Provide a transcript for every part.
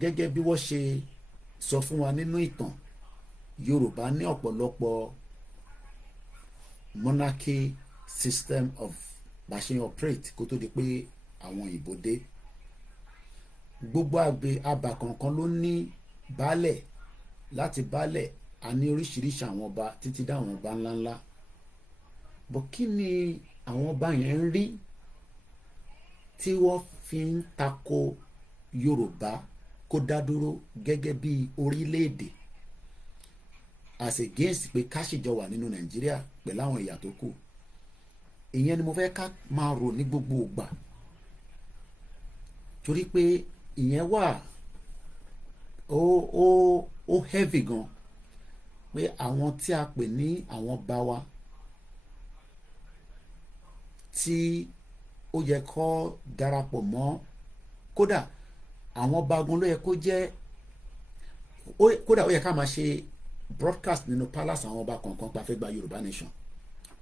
gẹ́gẹ́ bí wọ́n ṣe sọ fún wa nínú ìtàn, Yorùbá ní ọ̀pọ̀lọpọ̀ monarchy system of bá ṣe operate kó tó di pé àwọn òyìnbó dé. Gbogbo abà kọ̀ọ̀kan ló ní baálẹ̀, láti baálẹ̀ a ní oríṣiríṣi àwọn ọba títí dá àwọn ọba ńláńlá. Bọ̀ kí ni àwọn ọba yẹn ń rí tí wọ́n fi ń tako Yorùbá kó dá dúró gẹ́gẹ́ bí orílẹ̀-èdè as against pé ká ṣìjọ wà nínú Nàìjíríà pẹ̀lú àwọn ẹ̀yà tó kù? Ìyẹn ni mo fẹ́ ká máa rò ní gbogbo ìgbà, torí pé ìyẹn wà ó heavy gan, pé àwọn tí a pè ní àwọn bá wa tí ó yẹ kó darapọ̀ mọ́, kódà àwọn bagun ló yẹ kó jẹ́, kódà ó yẹ ká máa ṣe broadcast nínú palace àwọn ọba kọ̀ọ̀kan pa fẹ́ gba Yorùbá nation,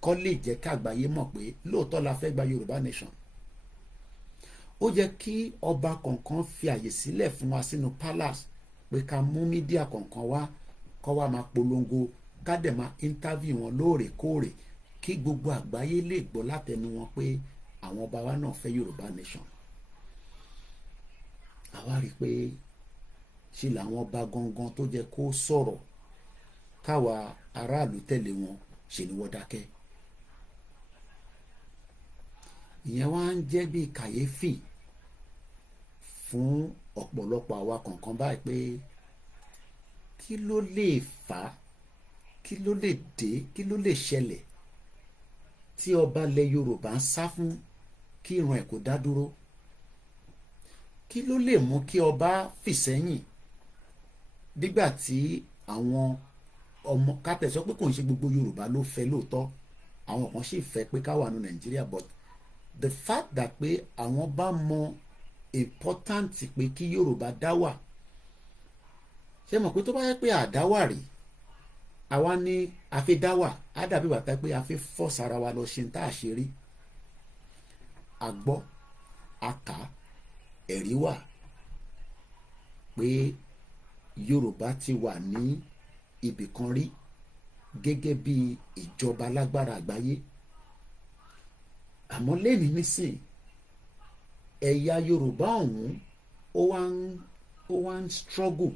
kó lè jẹ́ ká àgbáyé mọ̀ pé lóòótọ́ la fẹ́ gba Yorùbá nation. Ó yẹ kí ọba kọ̀ọ̀kan fi àyè sílẹ̀ fún wa sínú palace, pé ká mú mídíà kọ̀ọ̀kan wá kó wá máa polongo, ká dẹ̀ máa interview wọn lóòrèkóòrè, kí gbogbo àgbáyé lè gbọ́ látẹnu wọn pé àwọn ọba wa náà fẹ́ Yorùbá nation. Àwa rí i pé ṣe làwọn ọba gangan tó jẹ́ kó sọ̀rọ̀ káwa aráàlú tẹ̀lé wọn, ṣe ni wọ́n dákẹ́. Ìyẹn wá ń jẹ́ bí kàyéfì fún ọ̀pọ̀lọpọ̀ àwa kọ̀ọ̀kan báyìí pé kí ló lè fà á, kí ló lè dé, kí ló lè ṣẹlẹ̀ tí ọba ilẹ̀ Yorùbá ń sá fún kí ìran ẹ̀ kó dá dúró? Kí ló lè mú kí ọba fìsẹ́yìn nígbà tí àwọn ọmọ, kátẹ́ sọ pé kò ń ṣe gbogbo Yorùbá ló fẹ́ lóòótọ́, àwọn kan sì fẹ́ pé ká wà ní Nàìjíríà, but the fact that pé àwọn bá mọ important pé kí Yorùbá dá wà, ṣé mọ̀ pé tó bá yẹ pé àdáwà rí àwa ní àfi dá wà, á dàbí bàtà pé a fi force ara wa lọ ṣe ń tá àṣírí. A gbọ́, a kà, ẹ̀rí wà pé Yorùbá ti wà ní ibì kan rí gẹ́gẹ́ bí ìjọba lágbára àgbáyé. Àmọ́ lẹ́ni nísìn ẹ̀yà Yorùbá ọ̀hún ó wá ń struggle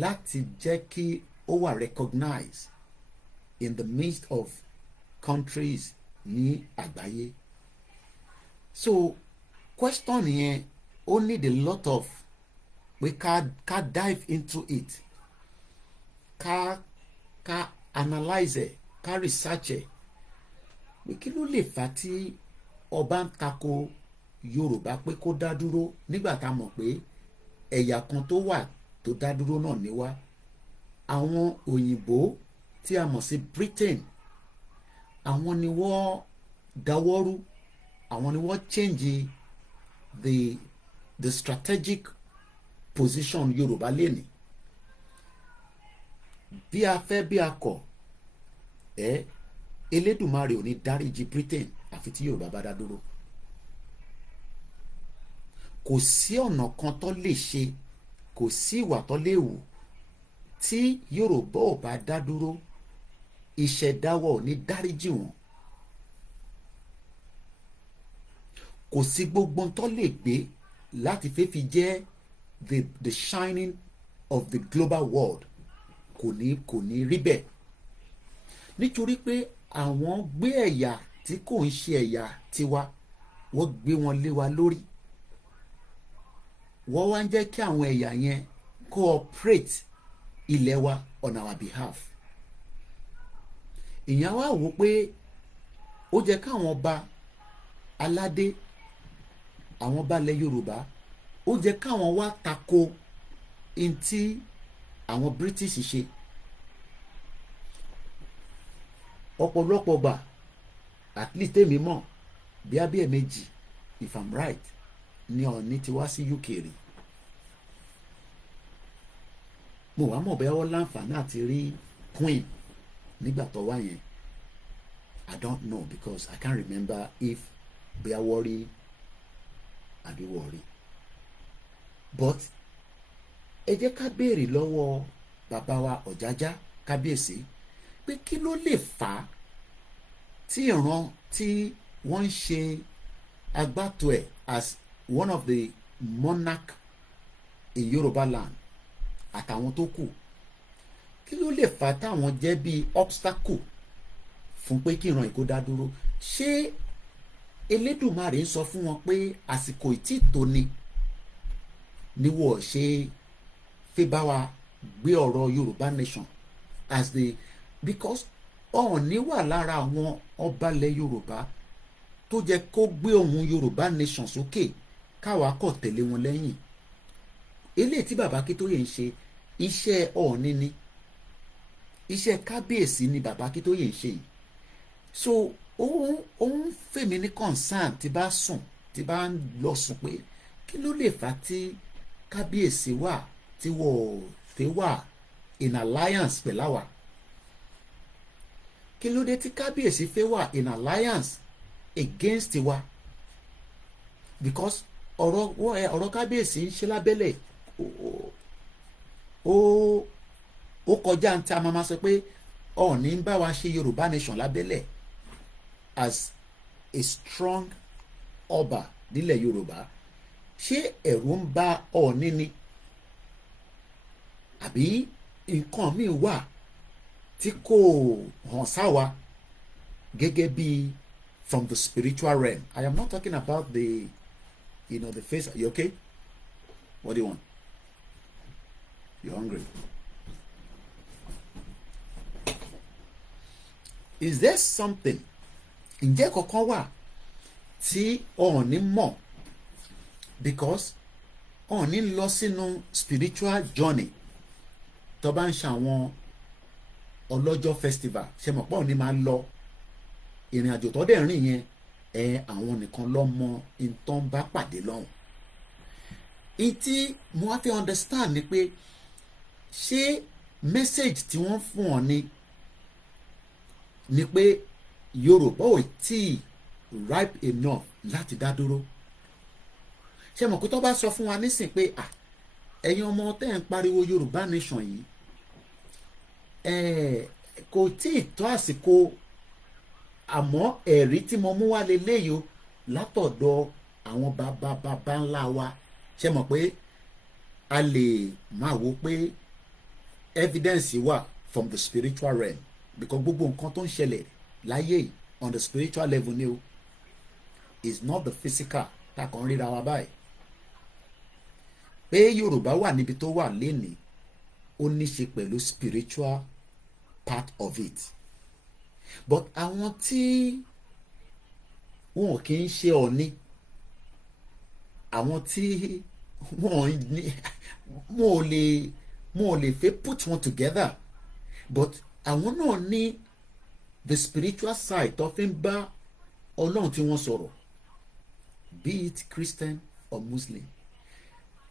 láti jẹ́ kí ó wà recognized in the midst of countries ní àgbáyé. So question yẹn ó need a lot of pé ká dive into it, ká analyze ẹ̀, ká research ẹ̀, pé kí ló lè fà tí ọba ń tako Yorùbá pé kó dá dúró nígbà tá a mọ̀ pé ẹ̀yà kan tó wà tó dá dúró náà ní wá. Àwọn òyìnbó tí a mọ̀ sí Britain, àwọn ni wọ́n dáwọ́rú, àwọn ni wọ́n change the strategic position Yorùbá lénìí. Bí a fẹ́ bí a kọ̀, Elédùmarè ò ní dáríjì Britain àfi tí Yorùbá bá dá dúró. Kò sí ọ̀nà kan tó lè ṣe, kò sí ìwà tó lè wù tí Yorùbá ò bá dá dúró, ìṣẹ̀dáwọ̀ ò ní dáríjì wọn. Kò sí gbogbo tó lè gbé láti fẹ́ fi jẹ́ the shining of the global world, kò ní rí bẹ́ẹ̀. Nítorí pé àwọn gbé ẹ̀yà tí kò ń ṣe ẹ̀yà tiwa, wọ́n gbé wọn lé wa lórí. Wọ́n wá ń jẹ́ kí àwọn ẹ̀yà yẹn cooperate ilẹ̀ wa on our behalf. Ìyẹn wá wò pé ó jẹ́ káwọn ọba aládé, àwọn ọba ilẹ̀ Yorùbá, ó jẹ́ káwọn wá tako in tí àwọn British ṣe. Ọ̀pọ̀lọpọ̀ gbà, at least èmi mọ̀ bí abíyẹ̀ méjì, if I'm right, ni Ọọ̀ni ti wá sí UK rí. Mo wá mọ̀ bẹ́ẹ̀ wọ́n láǹfààní àti rí Queen nígbà tó wá yẹn. I don't know because I can't remember if bí a wọ́rí àbí wọ́rí. But ẹ jẹ́ ká béèrè lọ́wọ́ bàbá wa Ọ̀jájá kábíyèsí pé kí ló lè fà á tí ìran tí wọ́n ń ṣe agbátọ̀ ẹ̀ as one of the monarch in Yoruba land àtàwọn tó kù, kí ló lè fà á táwọn jẹ́ bíi obstacle fún pé kí ìran ìkó dá dúró? Ṣé Elédùmarè ń sọ fún wọn pé àsìkò ìtì tó ni wọ́n ṣe fẹ́ bá wa gbé ọ̀rọ̀ Yorùbá nation as the because Ọọ̀ni wà lára àwọn ọba ilẹ̀ Yorùbá tó jẹ́ kó gbé ohùn Yorùbá nation sókè káwa kọ̀ tẹ̀lé wọn lẹ́yìn. Eléyìí tí bàbá Akíntóyè ń ṣe iṣẹ́ Ọọ̀ni ni, iṣẹ́ kábíyèsí ni bàbá Akíntóyè ń ṣe yìí. So òun fèmí ní concern tí bá sùn tí bá ń lọ sùn pé kí ló lè fà tí kábíyèsí wà tí wọ́n fẹ́ wà in alliance pẹ̀láwà? Kí ló dé tí kábíyèsí fẹ́ wà in alliance against wa? Because ọ̀rọ̀ kábíyèsí ń ṣe lábẹ́lẹ̀ ó kọjá ní tí a máa sọ pé Ọọ̀ni ń bá wa ṣe Yorùbá nation lábẹ́lẹ̀ as a strong ọba nílẹ̀ Yorùbá. Ṣé ẹ̀rù ń bá Ọọ̀ni ni àbí nǹkan míì wà tí kò hàn sáwa gẹ́gẹ́ bí from the spiritual realm? I am not talking about the the face. You okay? What do you want? You're hungry? Is there something? Ǹjẹ́ kankan wà tí Ọọ̀ni mọ̀? Because Ọọ̀ni ń lọ sínú spiritual journey. Tó bá ń ṣe àwọn ọlọ́jọ́ festival, ṣe mọ̀ pé Ọọ̀ni máa lọ ìrìn àjò tó dẹ̀ rìn yẹn àwọn nìkan ló mọ ìtàn bá pàdé lọ́hùn. Ìtí mo wá fẹ́ understand ni pé ṣé message tí wọ́n fún Ọọ̀ni ni pé Yorùbá ò tí ripe enough láti dá dúró? Ṣé mọ̀ pé tó bá sọ fún wa nísìn pé ẹ̀yin ọmọ tẹ́ ń pariwo Yorùbá nation yìí kò tí ì tó àsìkò, àmọ́ ẹ̀rí tí mo mú wá leléyìí o látọ̀dọ̀ àwọn bàbá ńlá wa. Ṣé mọ̀ pé a lè máa wo pé evidence wà from the spiritual realm because gbogbo nǹkan tó ń ṣẹlẹ̀ láyé yìí on the spiritual level ni o, is not the physical tá a kàn ríra wa báyìí. Pé Yorùbá wà níbi tó wà lénìí ó ní ṣe pẹ̀lú spiritual part of it. But àwọn tí wọn kì í ṣe Ọọ̀ni, àwọn tí wọn ò lè fẹ́ put one together, but àwọn náà ní the spiritual side tó fi ń bá Ọlọ́run tí wọ́n sọ̀rọ̀, be it Christian or Muslim.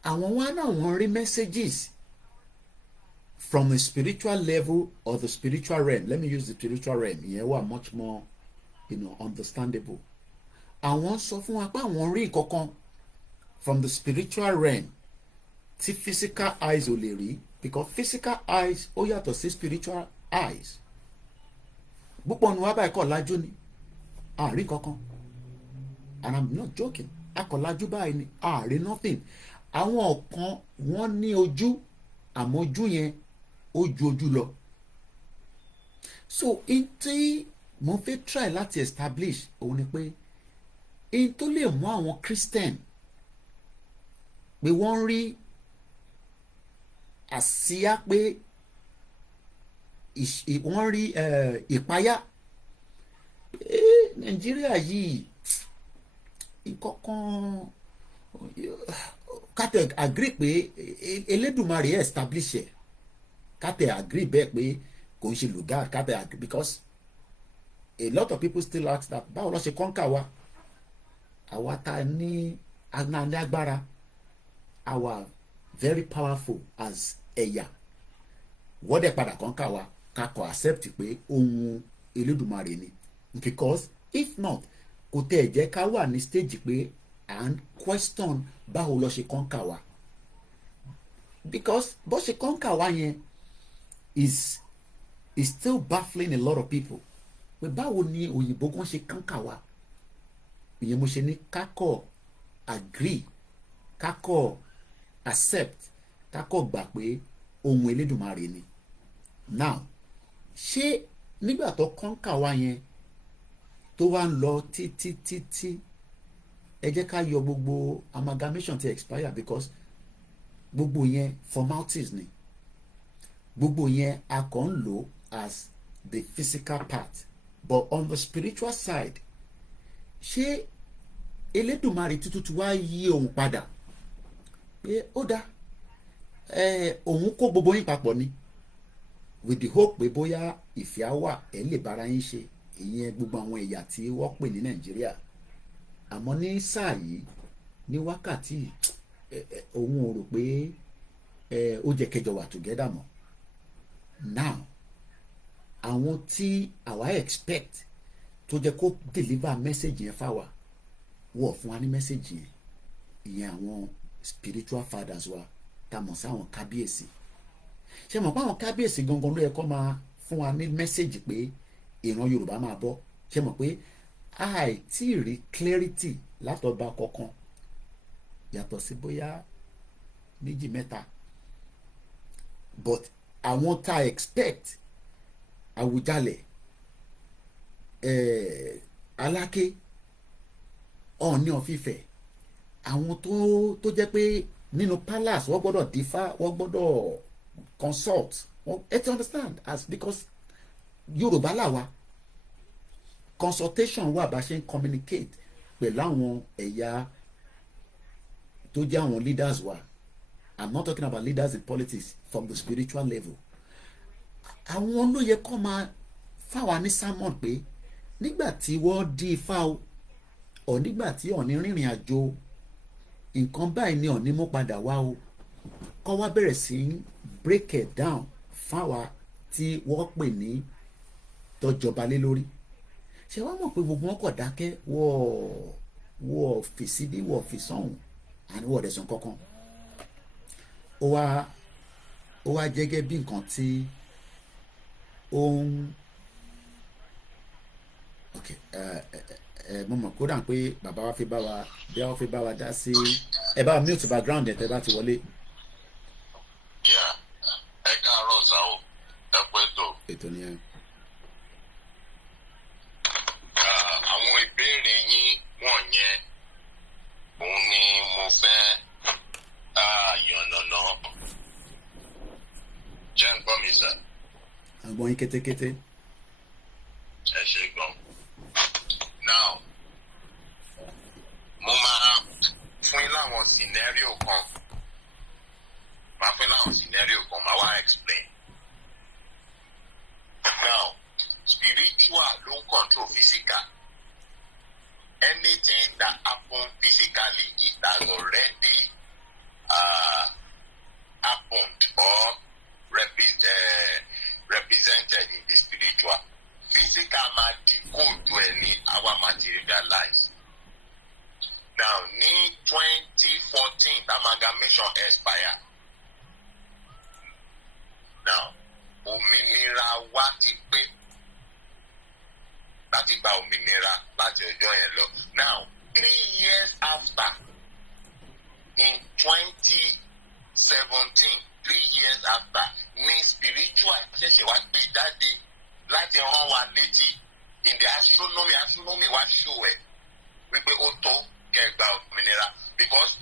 Àwọn wa náà wọ́n rí messages from the spiritual level or the spiritual realm. Let me use the spiritual realm. Ìyẹn wà much more understandable. Àwọn sọ fún wa pé àwọn rí kankan from the spiritual realm tí physical eyes ò lè rí, because physical eyes ó yàtọ̀ sí spiritual eyes. Púpọ̀ nu wa báyìí kọ̀ lájú ni àárín kankan, and I'm not joking, akọ̀lájú báyìí ni àárín nothing. Àwọn kan wọ́n ní ojú, àmọ́ ojú yẹn ó ju ojú lọ. So in tí mo fẹ́ try láti establish òun ni pé in tó lè mú àwọn Christian pé wọ́n rí àsíá pé wọ́n rí ìpayà Nàìjíríà yìí nǹkankan kátẹ agree pé Elédùmarè establish ẹ̀, kátẹ agree bẹ́ẹ̀ pé kò ń ṣe lùgá, kátẹ agree, because a lot of people still ask that báwo ló ṣe kọ́ńkà wa, àwa ta ní agbára, our very powerful as ẹ̀yà, wọ́n dẹ̀ padà kọ́ńkà wa kakọ̀ accept pé ohun Elédùmarè ni, because if not kò tẹ̀ jẹ́ ká wà ní stage pé and question báwo ló ṣe kọ́ńkà wa. because bó ṣe conquer wá yẹn is still baffling a lot of people pé báwo ni òyìnbó kan ṣe conquer wá. Ìyẹn mo ṣe ní kákọ̀ agree, kákọ̀ accept, kákọ̀ gbà pé ohun Elédùmarè ni. Now ṣé nígbà tó conquer wá yẹn tó wá ń lọ títí ẹ jẹ́ ká yọ gbogbo amalgamation ti expire because gbogbo yẹn formalities ni, gbogbo yẹn a kàn ń lò as the physical part, but on the spiritual side ṣé Elédùmarè tuntun wá yí òun padà pé ó dá òun kó gbogbo yín papọ̀ ni with the hope pé bóyá ìfẹ́ á wà ẹ̀ lè bára yín ṣe, ìyẹn gbogbo àwọn ẹ̀yà tí wọ́n pè ní Nàìjíríà. Àmọ́ ní sáà yìí ní wákàtí òun ò rò pé ó jẹ́ kẹjọ wà together mọ́. Now àwọn tí àwa expect tó jẹ́ kó deliver message yẹn fáwa wọ́n fún wa ní message yẹn, ìyẹn àwọn spiritual fathers wa tá mọ̀ sí àwọn kábíyèsí. Ṣé mọ̀ pé àwọn kábíyèsí gangan ló yẹ kó máa fún wa ní message pé ìran Yorùbá máa bọ́. Ṣé mọ̀ pé àìtí rí clarity látọba kọ̀ọ̀kan yàtọ̀ sí bóyá méjì mẹ́ta, but àwọn tá expect Àwùjalẹ̀, Aláké, Ọọ̀ni of Ifẹ̀, àwọn tó jẹ́ pé nínú palace wọ́n gbọ́dọ̀ dífá, wọ́n gbọ́dọ̀ consult, ẹ ti understand as because Yorùbá làwa, consultation wà bá ṣe ń communicate pẹ̀lú àwọn ẹ̀yà tó jẹ́ àwọn leaders wa. I'm not talking about leaders in politics, from the spiritual level. Àwọn ló yẹ kó máa fáwa ní sermon pé nígbà tí wọ́n dí Ifá o ọ̀ nígbà tí Ọọ̀ni rìnrìn àjò nǹkan báyìí ni Ọọ̀ni mú padà wá o, kó wá bẹ̀rẹ̀ sí break it down fáwa tí wọ́n pè ní tọ́jọba lé lórí. Ṣé wàá mọ̀ pé gbogbo wọn kò dákẹ́ wọ́ọ̀ fi síbí wọ́ọ̀ fi sọ́hùn àní wọ́ọ̀ dẹ̀sán kankan. Ó wá jẹ́gẹ́ bí nǹkan tí ó ń mo mọ̀ kó dà pé bàbá wa fi bá wa bí wọ́n fi bá wa dá sí ẹ bá mute background ẹ̀ tẹ́ bá ti wọlé. Ẹ káàárọ̀ sá o, ẹ kú ètò. Ètò nìyẹn. Àwọn ìbéèrè yín wọ̀nyẹn òun ni mo fẹ́ yànnàná. Ṣé ń gbọ́ mi sà? À ń gbọ́ yín kétékété. Ẹ ṣe gan. Now, mo máa fún yín láwọn scenario kan. Máa wá explain. Now, spiritual ló ń control physical. Anything that happen physically, it has already happened or represented in the spiritual. Physical might decode to any our materialize. Now, ní 2014, amalgamation expire. Now, òmìnira wa ti pé láti gba òmìnira láti ọjọ́ yẹn lọ. Now, 3 years after, in 2017, 3 years after, ní spiritual ṣẹ̀ṣẹ̀ wá gbé jáde láti rán wa létí in the astronomy wa show ẹ̀ wípé ó tó kẹgbà òmìnira because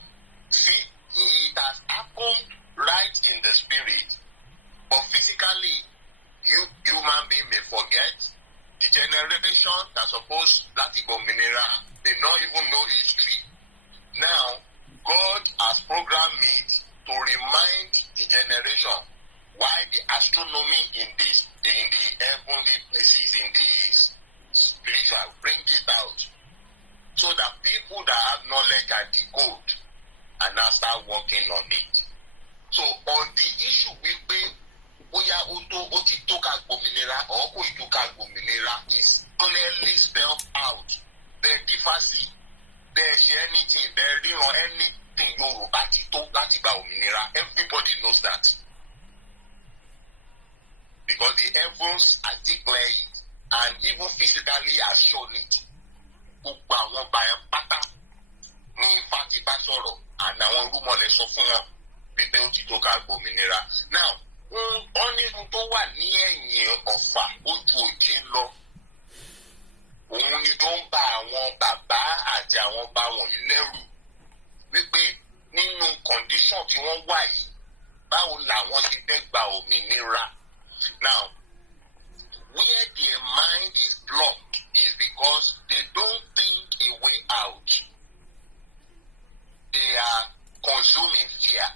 see it has happened right in the spirit but physically human being may forget. The generation that supposed láti gba òmìnira they not even know history. Now God has programmed it to remind the generation why the astronomy in the heavenly places, in the spiritual, bring it out so that people that have knowledge can decode and now start working on it. So on the issue wípé bóyá ó ti tó ká gbòmìnira or kò tó ká gbòmìnira is clearly spelled out. Bẹ́ẹ̀ dífàsì, bẹ́ẹ̀ ṣe anything, bẹ́ẹ̀ ríran anything Yorùbá ti tó láti gba òmìnira. Everybody Everybody knows that. Because the heavens are declared it, and even physically has shown it. Gbogbo àwọn ọba ẹ̀ pátá ní Ifá ti bá sọ̀rọ̀, and àwọn olúmọ̀lẹ̀ sọ fún wọn wípé ó ti tó ká gbòmìnira. Now, wọ́n ní ohun tó wà ní ẹ̀yìn Ọ̀fà ojú òjì lọ. Òun ni tó ń ba àwọn bàbá àti àwọn ọba wọ̀nyí lẹ́rù wípé nínú condition tí wọ́n wà yìí, báwo làwọn ṣe fẹ́ gba òmìnira. Now, where their mind is blocked is because they don't think a way out. They are consuming fear.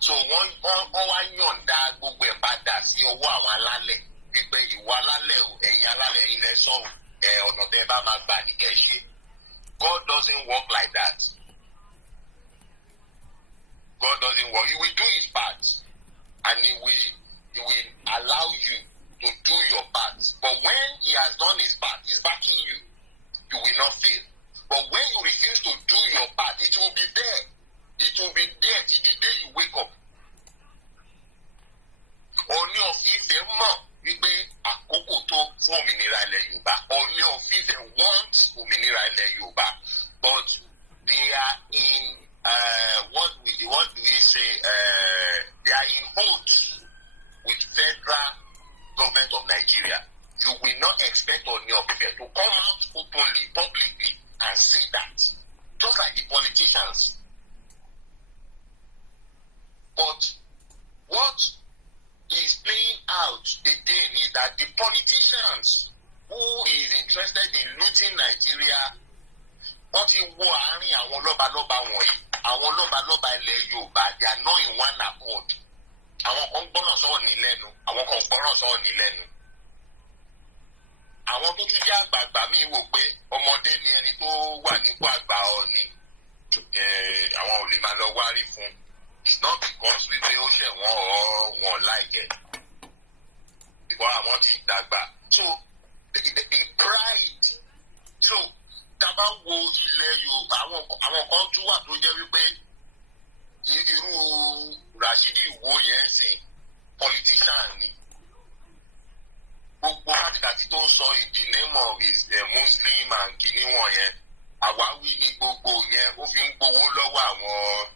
So wọ́n wá yọ̀ǹda gbogbo ẹ̀ padà sí ọwọ́ àwọn alálẹ̀ wípé ìwọ alálẹ̀ o, ẹ̀yin alálẹ̀ yìí lẹ sọ̀rọ̀ ọ̀nà tẹ́ bá máa gbà ní kẹ́ ṣe. God doesn't work like that. God doesn't work. He will do his part, and he will allow you to do your part. But when he has done his part, he's backing you, you will not fail. But when you refuse to do your part, it will be there. It will be there till the day you wake up. Ọọ̀ni of Ifẹ̀ mọ̀ wípé àkókò tó fún òmìnira ilẹ̀ Yorùbá. Ọọ̀ni of Ifẹ̀ want òmìnira ilẹ̀ Yorùbá. But they are in what do we say? They are in oath with federal government of Nigeria. You will not expect Ọọ̀ni of Ifẹ̀ to come out openly, publicly, and say that. Just like the politicians. But what is playing out again is that the politicians who is interested in looting Nigeria, wọ́n ti wọ àárín àwọn lọ́balọ́ba wọ̀nyí, àwọn lọ́balọ́ba ilẹ̀ Yorùbá, they are not in one accord. Àwọn kan gbọ́ràn sọ̀rọ̀ ní lẹ́nu, àwọn kan gbọ́ràn sọ̀rọ̀ ní lẹ́nu. Àwọn tó tún jẹ́ àgbààgbà míì wò pé ọmọdé ni ẹni tó wà nípò àgbà Ọọ̀ni, àwọn ò lè máa lọ wárí fún. It's not because we say ó ṣe wọ́n like it. Because àwọn ti dàgbà. So the pride. So tábà wo ilẹ̀ Yorùbá, àwọn kan tún wà tó jẹ́ wípé irú Rashidi Wo yẹn sìn politician ni. Gbogbo àdìgàtì tó ń sọ in the name of his Muslim and kìíní wọ̀nyẹn, àwáwí ni gbogbo yẹn ó fi ń gbowó lọ́wọ́ àwọn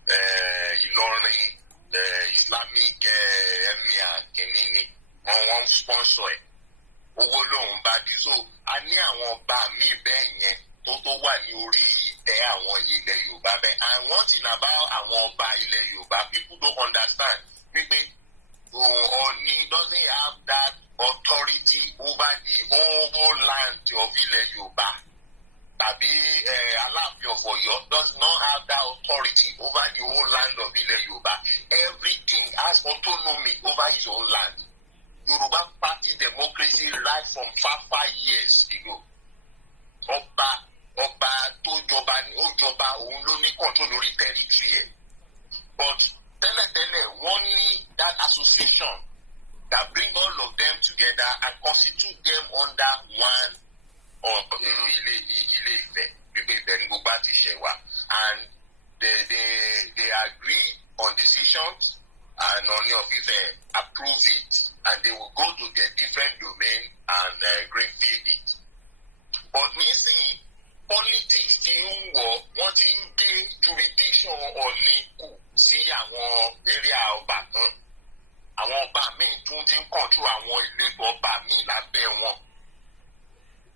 Ìlọrin Islamic emir kìíní ni wọ́n ń sponsor ẹ̀. Owó lòun bá di. So a ní àwọn ọba míì bẹ́ẹ̀ yẹn tó wà ní orí ìtẹ́ àwọn ilẹ̀ Yorùbá bẹ́ẹ̀. And one thing about àwọn ọba ilẹ̀ Yorùbá, people don't understand wípé Ọọ̀ni doesn't have that authority over the whole land of ilẹ̀ Yorùbá. Tàbí Aláàfin of Ọ̀yọ́ does not have that authority over the whole land of Ile Yoruba. Everything has autonomy over his own land. Yoruba party democracy right from far years ago. Ọba tó jọba ó jọba òun ló ní control lórí territory ẹ̀. But tẹ́lẹ̀tẹ́lẹ̀ wọ́n ní that association that bring all of them together and constitute them under one Ilé Ifẹ̀, wípé Ifẹ̀ ní gbogbo àti ṣẹ̀ wá, and they agree on decisions, and Ọọ̀ni of Ifẹ̀ approve it, and they will go to their different domain and greenfield it. But nísìnyí politics ti ń wọ́n ti ń gbé jurisdiction Ọọ̀ni kù sí àwọn area ọba kan. Àwọn ọba míì tún ti ń control àwọn ìletò ọba míì lábẹ́ wọn.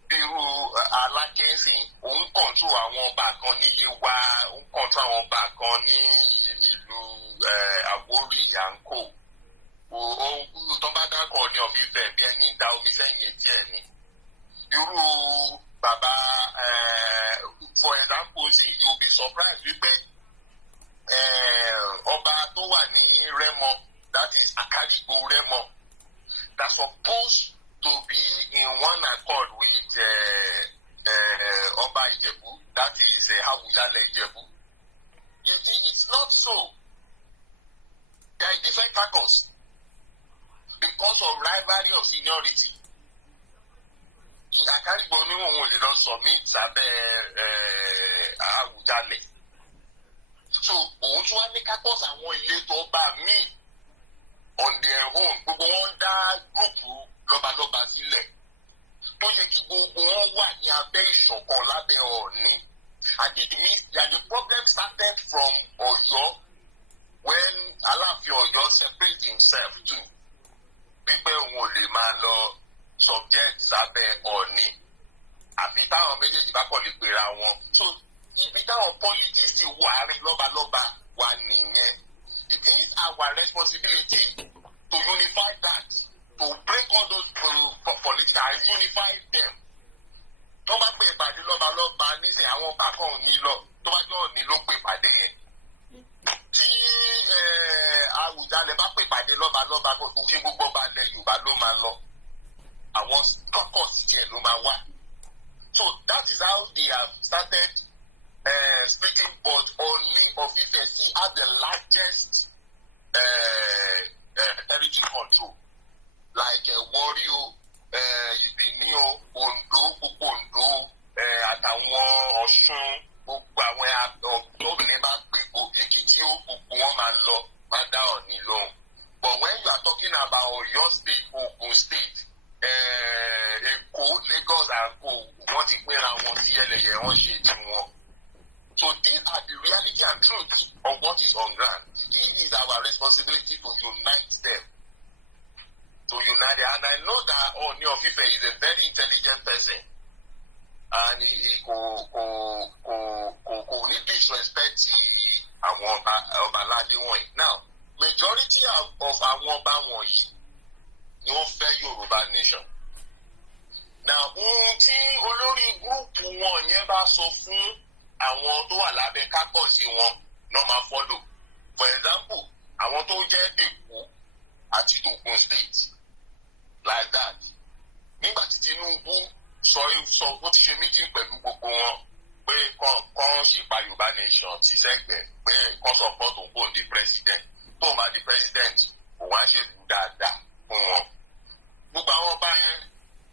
Irú Alákẹ́sìn, òun control àwọn ọba kan ní Yewa, òun control àwọn ọba kan ní ìlú Àwórì Àǹkó. Tó bá dákọ̀ Ọọ̀ni of Ifẹ̀ bí ẹni da omi sẹ́yìn etí ẹ̀ ni. Irú bàbá, for example, you'll be surprised wípé ọba tó wà ní Rẹ́mọ, that is Akarigbo Rẹ́mọ, that's supposed to be in one accord with Oba Ijebu, that is Awujale Ijebu. It's not so. There are different factors because of rivalry of seniority. Akarigbo ni wọn ò lè lọ submit sábẹ́ Awujale. So òun tún wá ní kápọ́s àwọn ìletò ọba míì on their own, gbogbo wọn dá gúrùpù lọ́balọ́ba sílẹ̀ tó yẹ kí gbogbo wọn wà ní abẹ́ ìṣọ̀kan lábẹ́ Ọọ̀ni. And the problem started from Ọ̀yọ́ when Aláàfin Ọ̀yọ́ separate himself too. Wípé òun ò lè máa lọ subject sábẹ́ Ọọ̀ni àfi táwọn méjèèjì bá kọ̀ lè pera wọn. So ibi táwọn politics ti wà àárín lọ́balọ́ba wà nìyẹn. It is our responsibility to unify that, to break all those politics and unify them. Tó bá pè ìpàdé lọ́balọ́ba nísìnyí àwọn ọba kan ò ní lọ, tó bá jọ ní ló pè ìpàdé yẹn. Tí Àwùjalẹ̀ bá pè ìpàdé lọ́balọ́ba kò tó kí gbogbo ọba ilẹ̀ Yorùbá ló máa lọ. Àwọn kọ́kọ́ tiẹ̀ ló máa wá. So that is how they have started splitting, but Ooni of Ife still have the largest heritage control. Like Warri o, Ìbíní o, Oǹdó, gbogbo Oǹdó, àtàwọn Ọ̀ṣun, gbogbo àwọn obìnrin bá pè Èkìtì ó gbogbo wọn máa lọ, máa dá Ọọ̀ni lóhùn. But when you are talking about Ọ̀yọ́ state, Ògùn state, Èkó, Lagos and Co, wọ́n ti pínra wọn sí ẹlẹ́yẹ, wọ́n ṣe tiwọn. So these are the reality and truth of what is on ground. It is our responsibility to unite them. To unite them. And I know that Ooni of Ife is a very intelligent person. And he kò ní disrespect àwọn ọba aládé wọ̀nyí. Now, majority of àwọn ọba wọ̀nyí ni wọ́n fẹ́ Yorùbá nation. Now, ohun tí olórí gúrùpù wọn yẹn bá sọ fún àwọn tó wà lábẹ́ kápọ̀sì wọn náà máa follow. For example, àwọn tó jẹ́ Èkó àti Ògùn state like that. Nígbà tí Tinubu sọ ó ti ṣe meeting pẹ̀lú gbogbo wọn pé kàn ṣèpá Yorùbá nation ti sẹ́gbẹ̀ẹ́ pé kàn support òun di president. Tó bá di president, òun á ṣèlú dáadáa fún wọn. Gbogbo àwọn ọba yẹn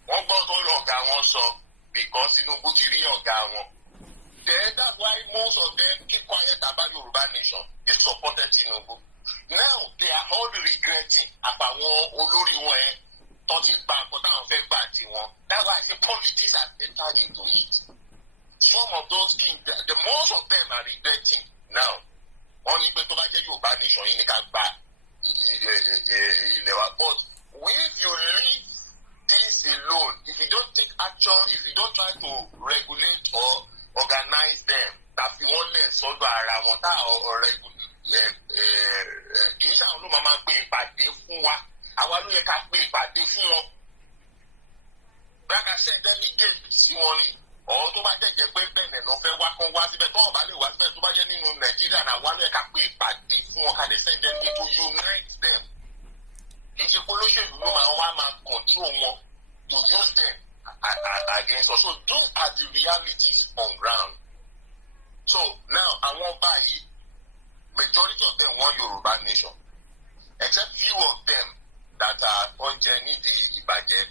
wọ́n gbọ́ tó ọ̀gá wọn sọ because Tinubu ti rí ọ̀gá wọn. Then that's why most of them keep quiet about Yoruba nation. They supported Tinubu. Now they are all regretting about olórí wọn yẹn tó ti gba nǹkan táwọn fẹ́ gbà tiwọn. That's why I say politics has entered into it. Some of those things, the most of them are regretting now. Wọ́n ní pé tó bá jẹ́ Yorùbá nation yìí ní ká gba ilẹ̀ wa. But if you leave this alone, if you don't take action, if you don't try to regulate or organize them, tàbí wọ́n lẹ̀ sọ́dọ̀ ara wọn tá ọ̀rẹ́ kì í ṣàwọn ló máa gbé ìpàdé fún wa, àwa ló yẹ ká gbé ìpàdé fún wọn. Bákan ṣe delegate sí wọn ni ọ̀hún tó bá jẹ́jẹ́ pé bẹ́ẹ̀ lọ fẹ́ wá kán wá síbẹ̀ tọ́wọ́n bá lè wá síbẹ̀ tó bá jẹ́ nínú Nàìjíríà náà wá ló yẹ ká gbé ìpàdé fún wọn ká lè send them to unite them. Kì í ṣe pé olóṣèlú ló máa control wọn to use them against us. So those are the realities on ground. So now àwọn ọba yìí, majority of them want Yoruba nation, except few of them that are oúnjẹ nídìí ìbàjẹ́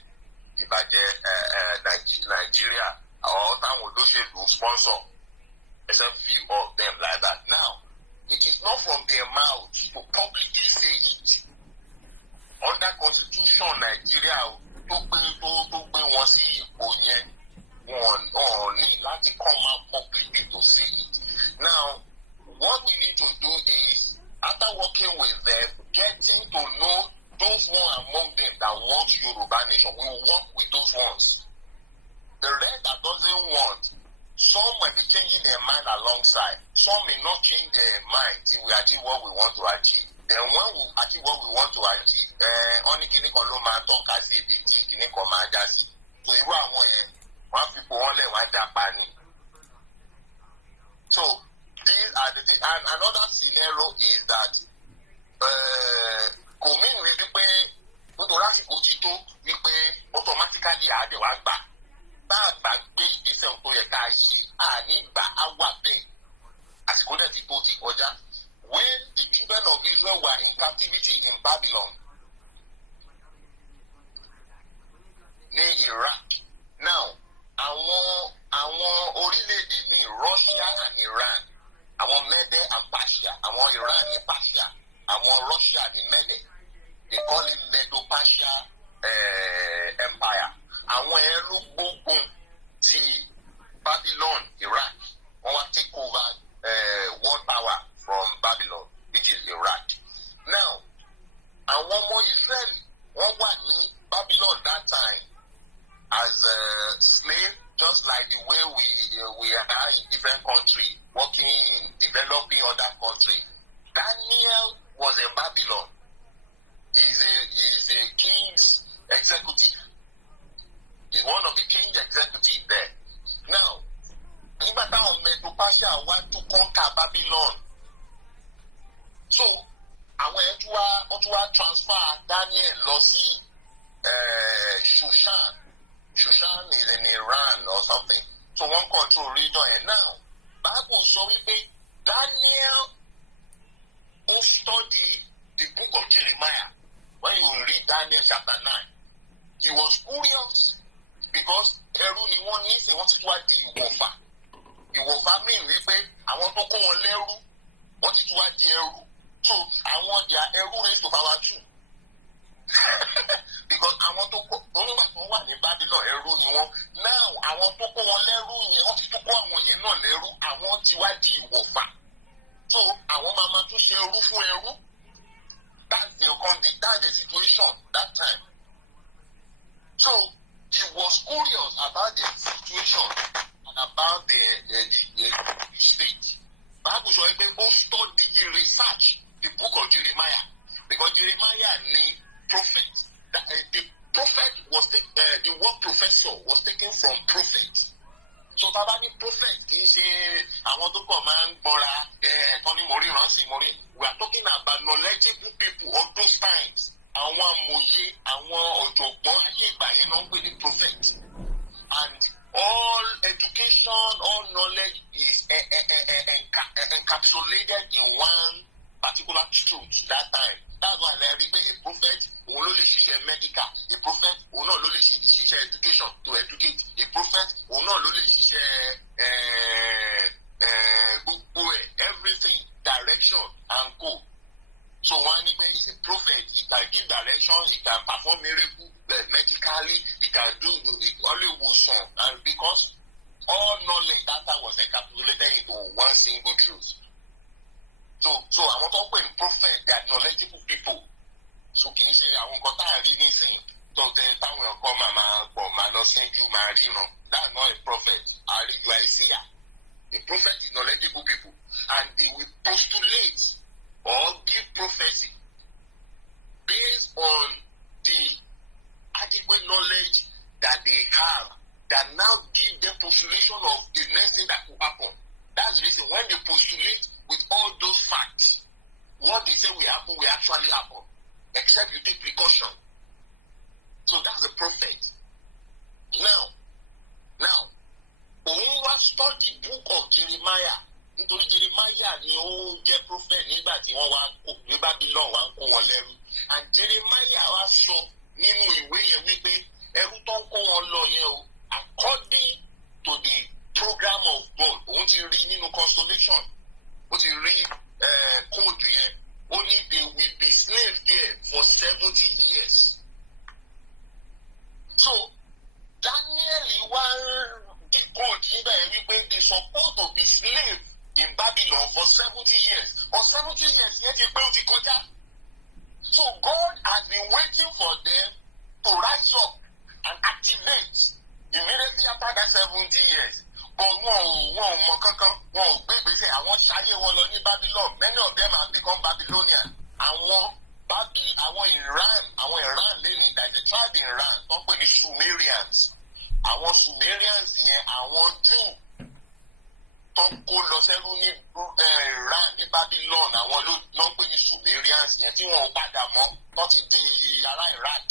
Nigeria or táwọn olóṣèlú sponsor, except few of them like that. Now it is not from their mouth to publicly say it. Under constitution Nigeria tó gbé wọn sí ipò yẹn wọn ní láti come out publicly to say it. Now what we need to do is, after working with them, getting to know those one among them that want Yoruba nation, we will work with those ones. The rest that doesn't want, some might be changing their mind alongside. Some may not change their mind till we achieve what we want to achieve. Then when we achieve what we want to achieve, only kìíní kan ló máa tọ́ka sí ibi tí kìíní kan máa já sí. So irú àwọn yẹn, wọ́n fi pò wọ́n lẹ̀ wọ́n á já pa ni. So these are the things. And another scenario is that kò mí wípé pé nítorí àsìkò ti tó wípé automatically àádẹ́ wàá gbà. Bá a gbà gbé ìgbésẹ̀ tó yẹ ká ṣe, àní gbà á wà bẹ́ẹ̀. Àsìkò dẹ̀ ti tó ti kọjá. When the children of Israel were in captivity in Babylon, ní Iraq, now àwọn orílẹ̀-èdè míì, Russia and Iran, àwọn Mede and Persia, àwọn Iran ní Persia, àwọn Russia ní Mede. They call it Medo-Persia Empire. Àwọn ẹrú gbógun ti Babylon, Iraq. Wọ́n wá take over world power from Babylon, which is Iraq. Now, àwọn ọmọ Israel wọ́n wà ní Babylon that time as slave, just like the way we are in different countries, working in developing other countries. Daniel was in Babylon. He's a king's executive. He's one of the king's executives there. Now, nígbà táwọn Medo-Persia wá to conquer Babylon, so àwọn ẹ̀ tún wá transfer Daniel lọ sí Shushan. Shushan is in Iran or something. So one control region. And now, Bible sọ wípé Daniel ó study the book of Jeremiah. When you read Daniel chapter 9, he was curious because ẹrú ni wọ́n ní ṣe wọ́n ti wá di ìwọ̀fà. Ìwọ̀fà mean wípé àwọn tó kó wọn lẹ́rú wọ́n ti wá di ẹrú. So àwọn their ẹrú raised to power 2. Because àwọn tó kó onígbà tó wà ní Babylon ẹrú ni wọ́n. Now àwọn tó kó wọn lẹ́rú yẹn wọ́n ti tún kó àwọn yẹn náà lẹ́rú, àwọn ti wá di ìwọ̀fà. So àwọn máa tún ṣe ẹrú fún ẹrú. That's the situation that time. So he was curious about the situation and about the state. Bible sọ pé ó study, he research the book of Jeremiah, because Jeremiah ni prophet. The prophet was the word professor was taken from prophet. So bàbá ní prophet kì í ṣe àwọn tó kọ̀ máa ń gbọ́ra kan ní mòrí ránṣẹ́ mòrí. We are talking about knowledgeable people of those times. Àwọn amòye, àwọn ọ̀jọ̀gbọ́n ayé ìgbà yẹn náà ń pè ní prophet. And all education, all knowledge is encapsulated in one particular truth that time. That's why I read a prophet òun ló lè ṣiṣẹ́ medical, a prophet òun náà ló lè ṣiṣẹ́ education to educate, a prophet òun náà ló lè ṣiṣẹ́ gbogbo ẹ̀, everything, direction and go. So one is a prophet, he can give direction, he can perform miracle medically, he can do only wisdom, and because all knowledge that time was encapsulated into one single truth. So àwọn tó ń pè ní prophet, they are knowledgeable people. So kì í ṣe àwọn nǹkan tá à ń rí nísìnyí tó tẹ táwọn ẹ̀kọ́ máa lọ sẹ́jú máa ríran. That's not a prophet. You are a seer. A prophet is knowledgeable people, and they will postulate or give prophecy based on the adequate knowledge that they have, that now give them postulation of the next thing that will happen. That's the reason when they postulate with all those facts, what they say will happen will actually happen, except you take precaution. So that's the prophet. Now, òun wá study book of Jeremiah, nítorí Jeremiah ni ó jẹ́ prophet nígbà tí wọ́n wá ní Babylon wá ń kó wọn lẹ́rú. And Jeremiah wá sọ nínú ìwé yẹn wípé ẹrú tó ń kó wọn lọ yẹn o, according to the program of God, òun ti rí nínú constellation, ó ti rí code yẹn, ó ní they will be slaves there for 70 years. So Daniel wá code níbẹ̀ wípé they supposed to be slaves in Babylon for 70 years. For 70 years yẹn ti pé ó ti kọjá. So God has been waiting for them to rise up and activate immediately after that 70 years. But wọn ò mọ kankan, wọn ò gbé ìgbésẹ̀, àwọn ṣayé wọn lọ ní Babylon. Many of them have become Babylonian. Àwọn Iran lẹ́yìn, there is a tribe in Iran tó ń pè ní Sumerians. Àwọn Sumerians yẹn, àwọn Jew tó ń kó lọ sẹ́rú ní Iran ní Babylon, àwọn ló ń pè ní Sumerians yẹn tí wọn ò padà mọ́ tó ti di ará Iraq.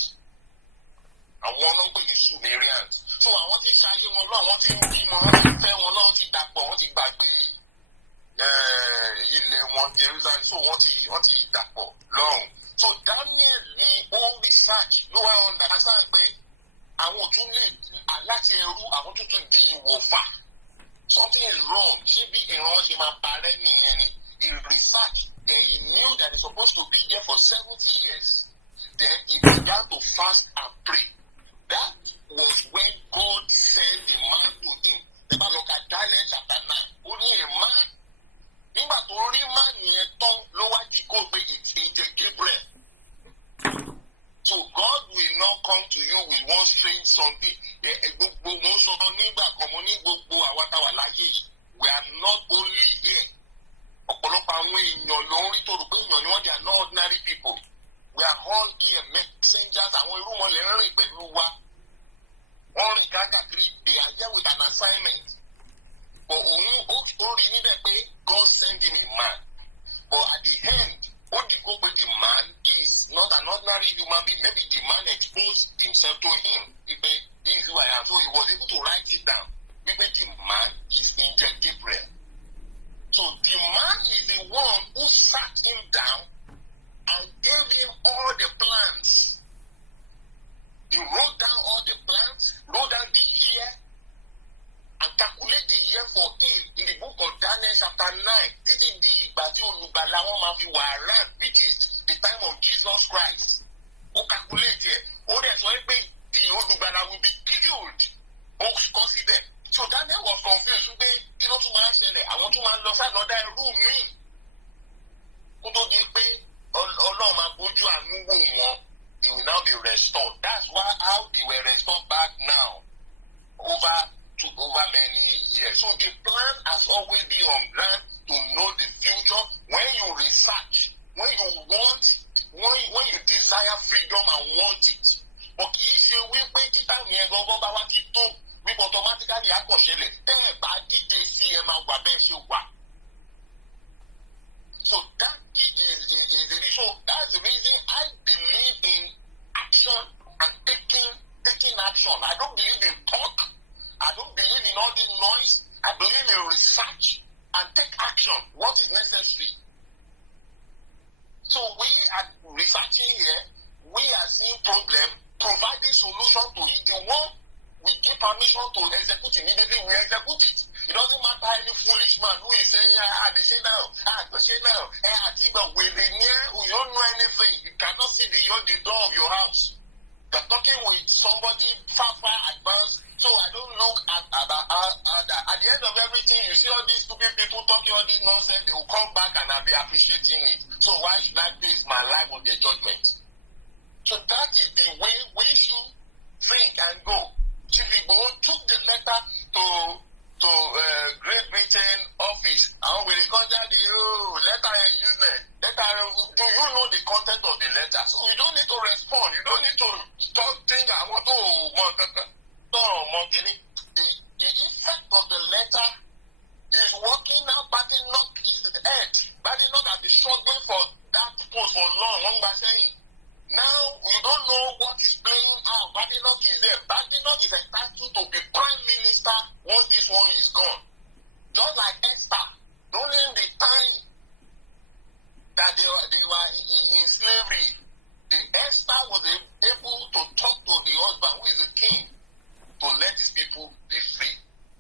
Àwọn ló ń pè ní Sumerians. So àwọn tí ṣayé wọn lọ, àwọn tí ń bímọ, wọ́n ti fẹ́ wọn lọ, wọ́n ti dàpọ̀, wọ́n ti gbàgbé ilẹ̀ wọn Jerusalem. So wọ́n ti dàpọ̀ lọ́hùn. So Daniel ni ó research ló wá understand pé àwọn tún lè láti ẹrú àwọn tó tún di ìwọ̀fà. something is wrong. She be in she ma parent in research. Then he knew that he's supposed to be there for 70 years. Then he began to fast and pray. That was when God sent the man to him. Never look at Daniel chapter 9. Only a man. Nígbà tó rí man yẹn tán ló wá di kó pé it's angel Gabriel. So God will not come to you with one strange something. We are not only here. Ọ̀pọ̀lọpọ̀ àwọn èèyàn ló ń rí tó rò pé èèyàn ni wọ́n they are not ordinary people. We are all here messengers. Àwọn irú wọn lè rìn pẹ̀lú wa. Wọ́n rìn káàkiri. They are here with an assignment. But ó rí níbẹ̀ pé God send him a man. But at the end, ó di kó pé the man is not an ordinary human being. Maybe the man exposed himself to him. This is who I am. So he was able to write it down. Maybe the man is angel Gabriel. So the man is the one who sat him down and gave him all the plans. He wrote down all the plans, wrote down the year, and calculate the year for him in the book of Daniel chapter 9. This is the Bati Olubalawo Mafi Waran, which is the time of Jesus Christ. Who calculate here? That's why the Olubala will be killed. Consider. So Daniel was confused. I want to man lost another room. He will now be restored. That's why how they were restored back now. Over many years. So the plan has always been on ground to know the future. When you research, when you want, when you desire freedom and want it. But if you will pay it down here, go back to it, we automatically accomplish it. So that is the reason. That's the reason I believe in action and taking action. I don't believe in talk. I don't believe in all the noise. I believe in research and take action. What is necessary? So we are researching here. We are seeing problem, providing solution to it. The one we give permission to execute immediately, we execute it. It doesn't matter any foolish man who is saying, they say now, we don't know anything. You cannot see beyond the door of your house. You're talking with somebody far advanced. So I don't look at the end of everything, you see all these stupid people talking all this nonsense, they will come back and I'll be appreciating it. So why should I base my life on their judgment? So that is the way we should think and go. Chivibo took the letter to Great Britain office. And when they contact the letter is useless. Do you know the content of the letter? So you don't need to respond. You don't need to think I want to the effect of the letter is working now. Badenoch is the head. Badenoch has been struggling for that post for long by saying. Now we don't know what is playing out. Badenoch is there. Badenoch is entitled to be prime minister once this one is gone. Just like Esther, during the time that they were in slavery, the Esther was able to talk to the husband who is the king to let his people be free.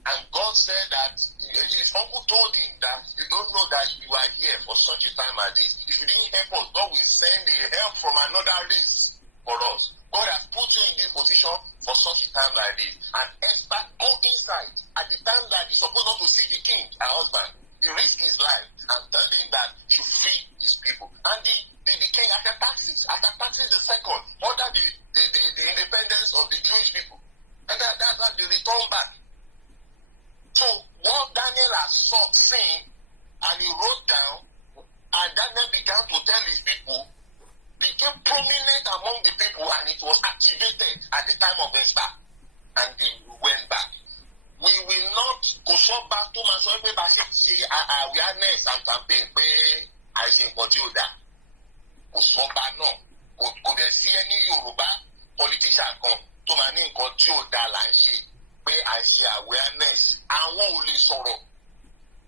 And God said that his uncle told him that you don't know that you are here for such a time as this. If you didn't help us, God will send the help from another race for us. God has put you in this position for such a time like this. And Esther go inside at the time that he's supposed not to see the king, her husband. He risked his life and told him that to free his people. And the king after taxes the second, under the independence of the Jewish people. And that's how they return back. So what Daniel has seen and he wrote down, and Daniel began to tell his people, became prominent among the people, and it was activated at the time of Esther, and they went back. We will not go so back to my son, but see awareness and campaign. I think what you that. Go so back no. Could there see any Yoruba politician come to my name called Joe Dalanshi? Pé I see awareness. Àwọn ò lè sọ̀rọ̀.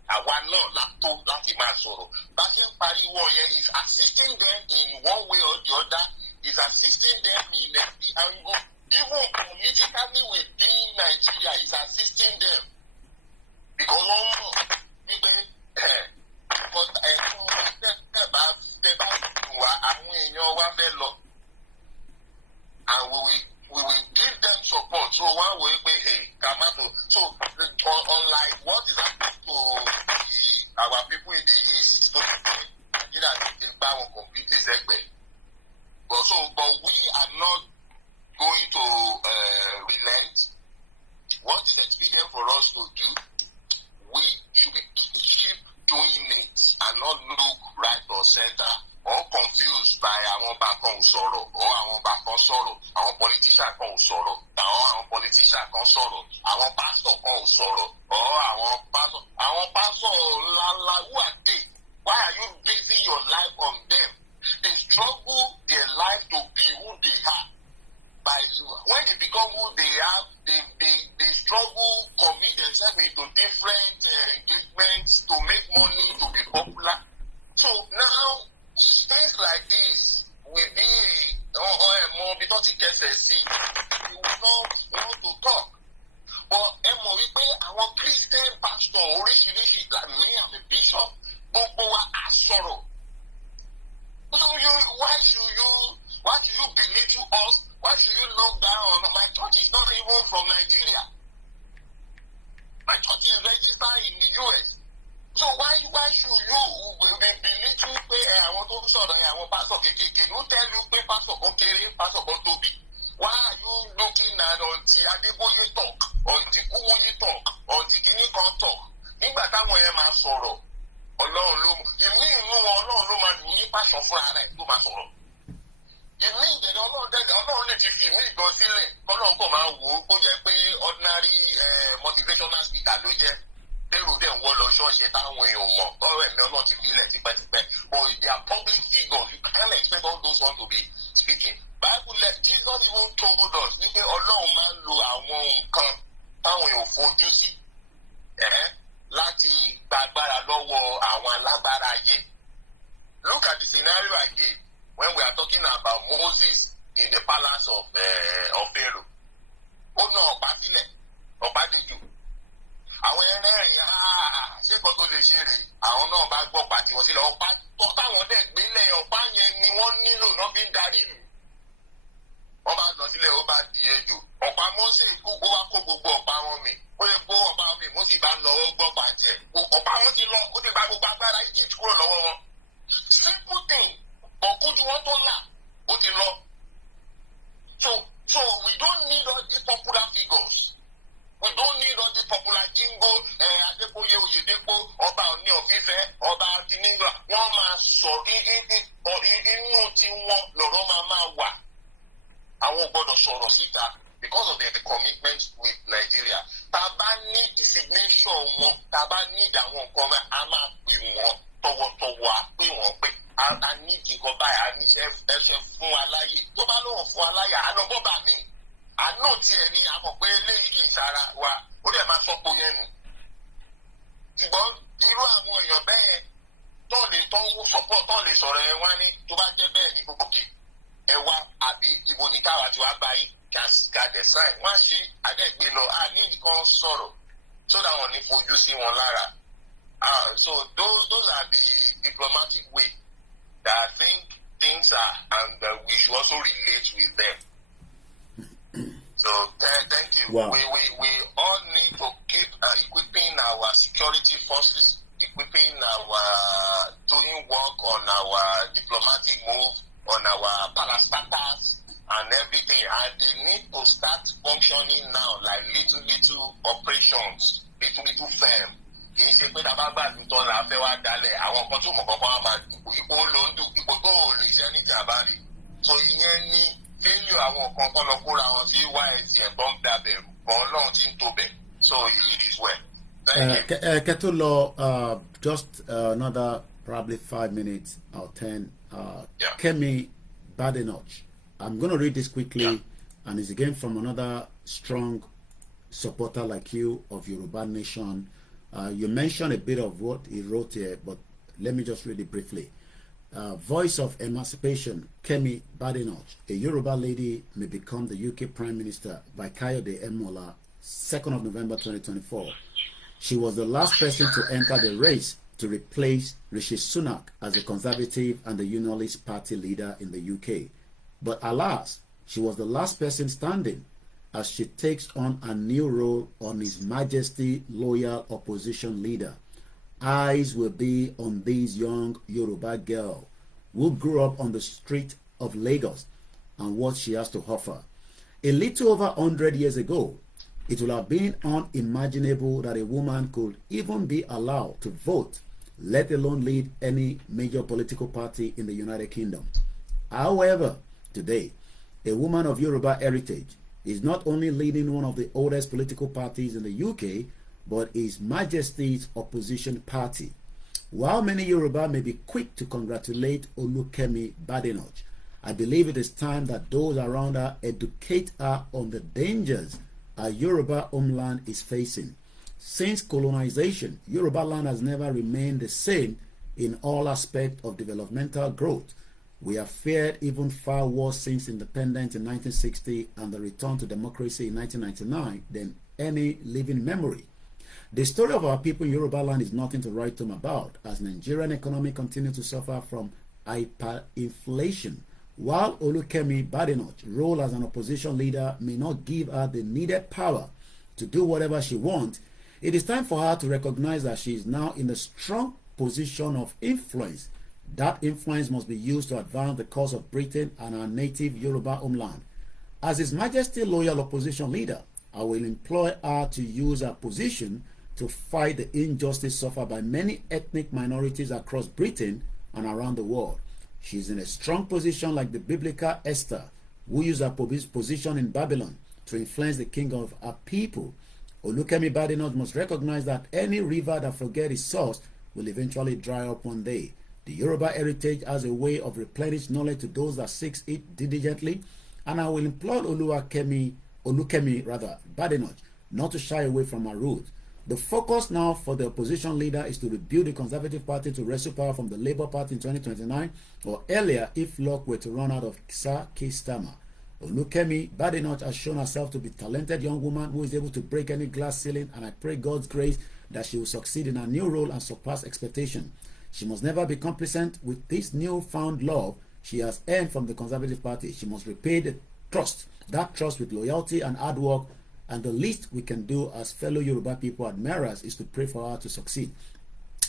Àwa náà láti máa sọ̀rọ̀. Bá ṣe ń pariwo yẹn is assisting them in one way or the other. Is assisting them in every angle. Even politically within Nigeria is assisting them. Because èèyàn wa fẹ́ lọ, and we will give them support. So one way pé hey Kamato, so unlike what is happening to our people in the east, so Nigeria ti gba wọn completely sẹ́gbẹ̀ẹ́. But we are not going to relent. What is expedient for us to do? We should keep doing it and not look right or center or confused by àwọn ọba kan ò sọ̀rọ̀ or àwọn ọba kan sọ̀rọ̀, àwọn politician kan ò sọ̀rọ̀, àwọn politician kan sọ̀rọ̀, àwọn pastor kan ò sọ̀rọ̀ or àwọn pastor ńláńlá, who are they? Why are you basing your life on them? They struggle their life to be who they are. When they become who they are, they struggle, commit themselves into different engagements to make money, to be popular. So now, things like this will be more because it gets we will not want to talk. But our Christian pastor, oríṣiríṣi, like me, I'm a bishop, gbogbo wa á sọ̀rọ̀. So why should you belittle us? Why should you look down? My church is not even from Nigeria. My church is registered in the US. So why should you belittle I want to sort of pastor KKK? Who tell you pay pastor Okere, pastor Otobi? Why are you looking at until Adeboye talk, until Kuwoyi talk, until Kini kan talk? Nígbà táwọn yẹn máa sọ̀rọ̀, Ọlọ́run ló máa ní pàṣọ fúnra rẹ̀ tó máa sọ̀rọ̀. Ìmí ìdẹ̀ni Ọlọ́run lè ti fi ìmí ìgbọ́n sílẹ̀, Ọlọ́run kò máa wò ó kó jẹ́ pé ordinary motivational speaker ló jẹ́. Lérò dẹ̀ ń wọ́ lọ ṣọ́ọ̀ṣì táwọn èèyàn mọ̀, ọ̀rọ̀ ẹ̀mí Ọlọ́run ti filẹ̀ tipẹ́tipẹ́. But if they are public figures, you can't expect all those ones to be speaking. Bible Jesus even told us wípé Ọlọ́run máa ń lo àwọn nǹkan táwọn èèyàn fojú sí láti gbàgbára lọ́wọ́ àwọn alágbára ayé. Look at the scenario I gave when we are talking about Moses in the palace of Pharaoh. Ó ná ọ̀pá sílẹ̀, ọ̀pá dejò. Àwọn ẹlẹ́rìn ṣé kan tó lè ṣe rè, àwọn náà bá gbọ́ pàtì wọn sílẹ̀. Ọ̀pá tó táwọn dẹ̀ gbélé ọ̀pá yẹn ni wọ́n nílò náà fi ń darí ìlú. Wọ́n bá lọ sílẹ̀, ó bá di ejò. Ọ̀pá Mósè ó wá kó gbogbo ọ̀pá wọn mì. Ó lè kó ọ̀pá wọn mì, Mósè bá lọ ó gbọ́ pàtì ẹ̀. Ọ̀pá wọn ti lọ, ó ti gba gbogbo agbára Egypt kúrò lọ́wọ́ wọn. Simple thing, ọ̀kújú wọn tó là, ó ti lọ. So we don't need all these popular figures. We don't need all these popular jingle, Adékòyè Oyèdépò, Ọba Ọ̀ní Ọ̀fífẹ́, Ọba Tìnígbà. Wọ́n máa sọ inú tí wọ́n lọ́rọ̀ máa wà. Àwọn ò gbọ́dọ̀ sọ̀rọ̀ síta because of their commitment with Nigeria. Tá a bá ní designation wọn, tá a bá ní àwọn nǹkan mẹ́, a máa pè wọ́n tọwọ́tọwọ́, a pè wọ́n pé a ní nǹkan báyìí, a ní ẹsẹ̀ fún wa láyè. Tó bá lóun fún wa láyè, a lọ bọ́bà míì. Àná tiẹ̀ ni a mọ̀ pé eléyìí kì í ṣara wa, ó dẹ̀ máa sọ́pọ̀ yẹn nù. Ṣùgbọ́n irú àwọn èèyàn bẹ́ẹ̀ tó ń sọ́pọ̀ tó lè sọ̀rọ̀ ẹ wá ní tó bá jẹ́ bẹ́ẹ̀ ní gbogbo kè ẹ wá àbí ìbò ní káwa tí wàá gba yín kàdẹ̀ sáìn wọ́n á ṣe àdẹ́gbẹ́ lọ ní nǹkan sọ̀rọ̀ so that wọ́n ní fojú sí wọn lára. So those are the diplomatic way that I think things are, and we should also relate with them. So thank you. Wow. We all need to keep equipping our security forces, equipping our doing work on our diplomatic move, on our parastatals and everything. And they need to start functioning now like little operations, little firm. Kì í ṣe pé dábàgbà lùtọ́ la fẹ́ wá dalẹ̀ àwọn kan tó mọ̀ kankan wá máa ipò ló ń dùn ipò tó ò lè ṣe ní jàmbáre. So ìyẹn ní failure àwọn kan lọ kóra wọn sí YSC tó ń dabẹ̀ bọ́n lọ́hùn tí ń tó bẹ̀. So it is well. Ketolo, just another probably 5 minutes or 10. Kemi Badenoch. I'm going to read this quickly, and it's again from another strong supporter like you of Yoruba Nation. You mentioned a bit of what he wrote here, but let me just read it briefly. Voice of Emancipation, Kemi Badenoch, a Yoruba lady may become the UK Prime Minister by Kayode Emola, 2nd of November 2024. She was the last person to enter the race to replace Rishi Sunak as the Conservative and the Unionist Party leader in the UK. But alas, she was the last person standing as she takes on a new role on His Majesty loyal opposition leader. Eyes will be on this young Yoruba girl who grew up on the street of Lagos and what she has to offer. A little over 100 years ago, it would have been unimaginable that a woman could even be allowed to vote, let alone lead any major political party in the United Kingdom. However, today, a woman of Yoruba heritage is not only leading one of the oldest political parties in the UK, but His Majesty's opposition party. While many Yoruba may be quick to congratulate Olukemi Badenoch, I believe it is time that those around her educate her on the dangers our Yoruba homeland is facing. Since colonization, Yoruba land has never remained the same in all aspects of developmental growth. We have fared even far worse since independence in 1960 and the return to democracy in 1999 than any living memory. The story of our people in Yoruba land is nothing to write home about, as Nigerian economy continues to suffer from hyperinflation. While Olukemi Badenoch's role as an opposition leader may not give her the needed power to do whatever she wants, it is time for her to recognize that she is now in a strong position of influence. That influence must be used to advance the cause of Britain and our native Yoruba homeland. As His Majesty loyal opposition leader, I will employ her to use her position to fight the injustice suffered by many ethnic minorities across Britain and around the world. She is in a strong position like the biblical Esther, who used her position in Babylon to influence the king of her people. Olukemi Badenoch must recognize that any river that forgets its source will eventually dry up one day. The Yoruba heritage has a way of replenishing knowledge to those that seek it diligently, and I will implore Olukemi Badenoch not to shy away from her roots. The focus now for the opposition leader is to rebuild the Conservative Party to wrestle power from the Labour Party in 2029 or earlier if luck were to run out of Sir Keir Starmer. Olukemi Badenoch has shown herself to be a talented young woman who is able to break any glass ceiling, and I pray God's grace that she will succeed in her new role and surpass expectation. She must never be complacent with this newfound love she has earned from the Conservative Party. She must repay that trust with loyalty and hard work, and the least we can do as fellow Yoruba people admirers is to pray for her to succeed.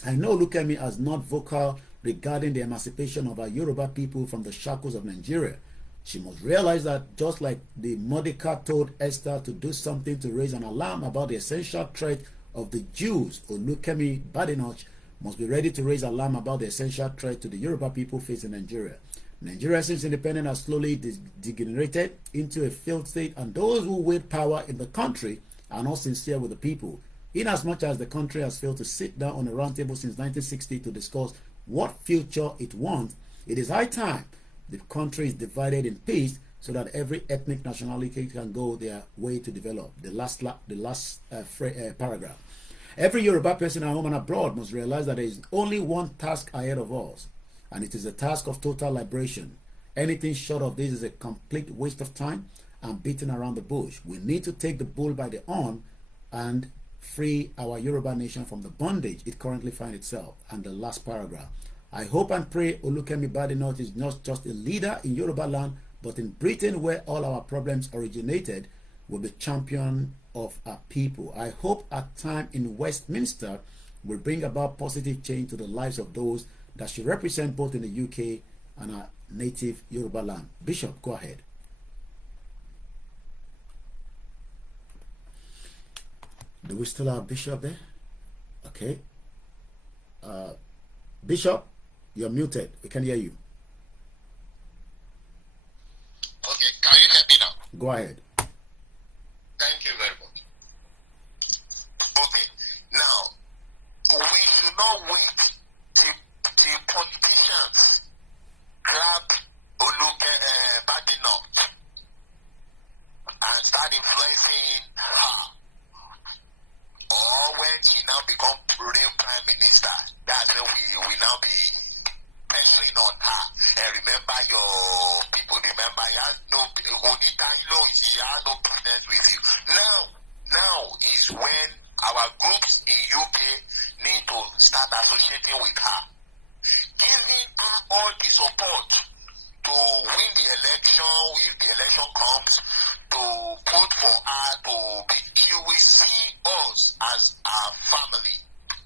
I know Olukemi is not vocal regarding the emancipation of our Yoruba people from the shackles of Nigeria. She must realize that just like the Mordecai told Esther to do something to raise an alarm about the essential threat of the Jews, Olukemi Badenoch must be ready to raise alarm about the essential threat to the Yoruba people facing Nigeria. Nigeria, since independence, has slowly degenerated into a failed state, and those who wield power in the country are not sincere with the people. Inasmuch as the country has failed to sit down on a round table since 1960 to discuss what future it wants, it is high time the country is divided in peace so that every ethnic nationality can go their way to develop. The last paragraph. Every Yoruba person at home and abroad must realize that there is only one task ahead of us, and it is the task of total liberation. Anything short of this is a complete waste of time and beating around the bush. We need to take the bull by the horn and free our Yoruba nation from the bondage it currently finds itself. And the last paragraph. I hope and pray Olukemi Badenoch is not just a leader in Yoruba land, but in Britain, where all our problems originated, will be champion of our people. I hope our time in Westminster will bring about positive change to the lives of those that she represents both in the UK and our native Yoruba land. Bishop, go ahead. Do we still have Bishop there? Okay. Bishop, you're muted. We can hear you. Okay, can you hear me now? Go ahead. Thank you very much. Okay, now, we should not wait till politicians grab Badenoch and start influencing her. Or when she now become real prime minister, that's when we now be pressing on her. And remember your people, remember he has no she has no business with you. Now is when our groups in UK need to start start associating with her, giving her all the support to win the election, if the election comes, to vote for her, she will see us as our family.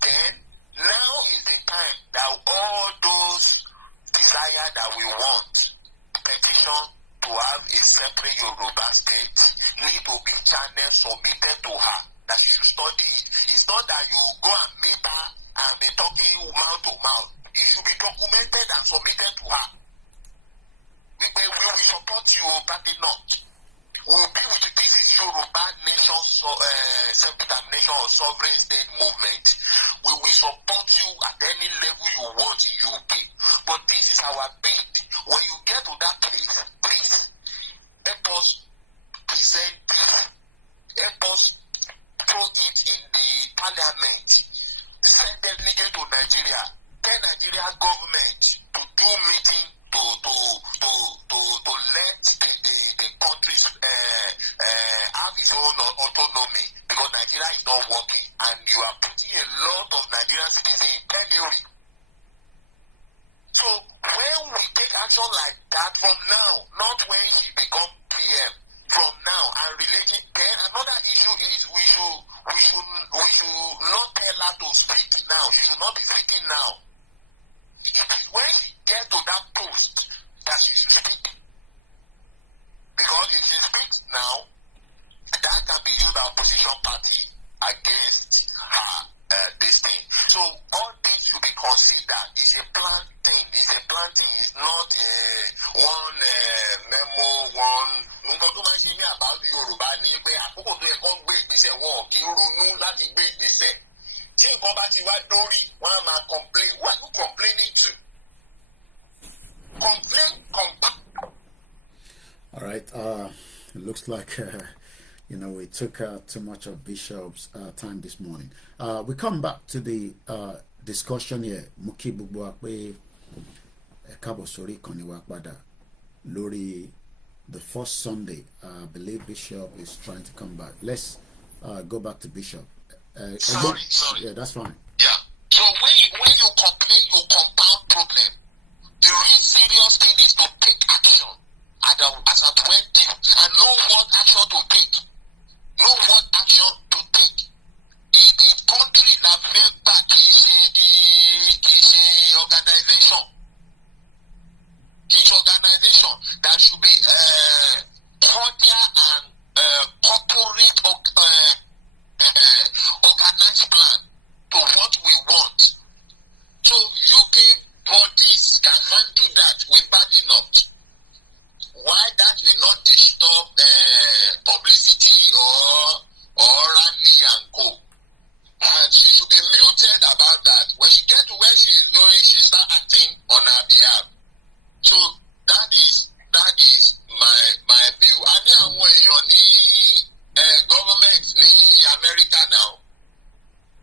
Then, now is the time that all those desire that we want, petition to have a separate Yoruba state, need to be channeled, submitted to her, that she should study it. It's not that you go and meet her and be talking mouth to mouth. It should be documented and submitted to her. We will support you, party not. We will be with you. This is Yoruba nation self-determination or sovereign state movement. We will support you at any level you want in UK. But this is our bid. When you get to that place, please help us present this. Help us throw it in the parliament. Send delegate to Nigeria. Tell Nigeria government to do meeting to let the countries have its own autonomy, because Nigeria is not working and you are putting a lot of Nigerian citizens in penury. So when we take action like that from now, not when she becomes PM, from now and relating, then another issue is we should not tell her to speak now. She should not be speaking now. It is when she gets to that post that she should speak. Because if she speaks now, that can be used by opposition party against her this thing. So all things should be considered. It's a planned thing. It's a planned thing. It's not one memo, one. Nǹkan tó máa ń ṣe ní about Yorùbá ni pé àkókò tó yẹ kó gbé ìgbésẹ̀ wọn kì í ronú láti gbé ìgbésẹ̀. Tí nǹkan bá ti wá dórí, wọ́n á máa complain. What are you complaining to? Complain, compact. All right. It looks like we took too much of Bishop's time this morning. We come back to the discussion here. Muki Bubuakwe Kabosori Koniwakbada Lori. The first Sunday, I believe Bishop is trying to come back. Let's go back to Bishop. Sorry. Yeah, that's fine. Yeah. So when you complain, you compound problem. The real serious thing is to take action as at when due and know what action to take. Know what action to take. The country na very back is a organization. It's organization that should be cordial and corporate organized plan to what we want. So UK bodies can handle that with bad enough. Why that will not disturb publicity or rally and co. And she should be muted about that. When she gets to where she is going, she start acting on her behalf. So that is my view. I ní àwọn èèyàn ní government ní America now.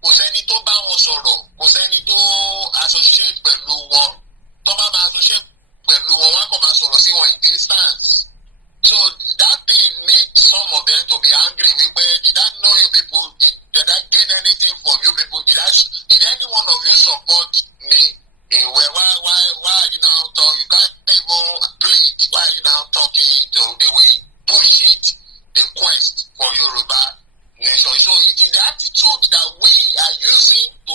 Kò sẹ́ni tó bá wọn sọ̀rọ̀, kò sẹ́ni tó associate pẹ̀lú wọn. Tó bá máa associate pẹ̀lú wọn, wọ́n á kàn máa sọ̀rọ̀ sí wọn in distance. So that thing made some of them to be angry. Did I know you people? Did I gain anything from you people? Did any one of you support me? Why are you now talking? You can't even plead. Why are you now talking? They will push it, the quest for Yoruba nation. So it is the attitude that we are using to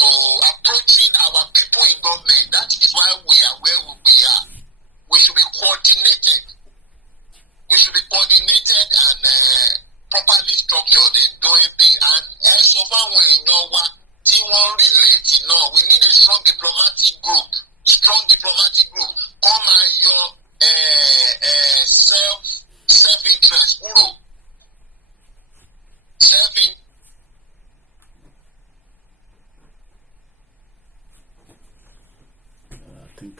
approaching our people in government. That is why we are where we are. We should be coordinated. We should be coordinated and properly structured in doing things. And as of our way, tí wọ́n relate náà, we need a strong diplomatic group. Come and your self-interest kúrò. I think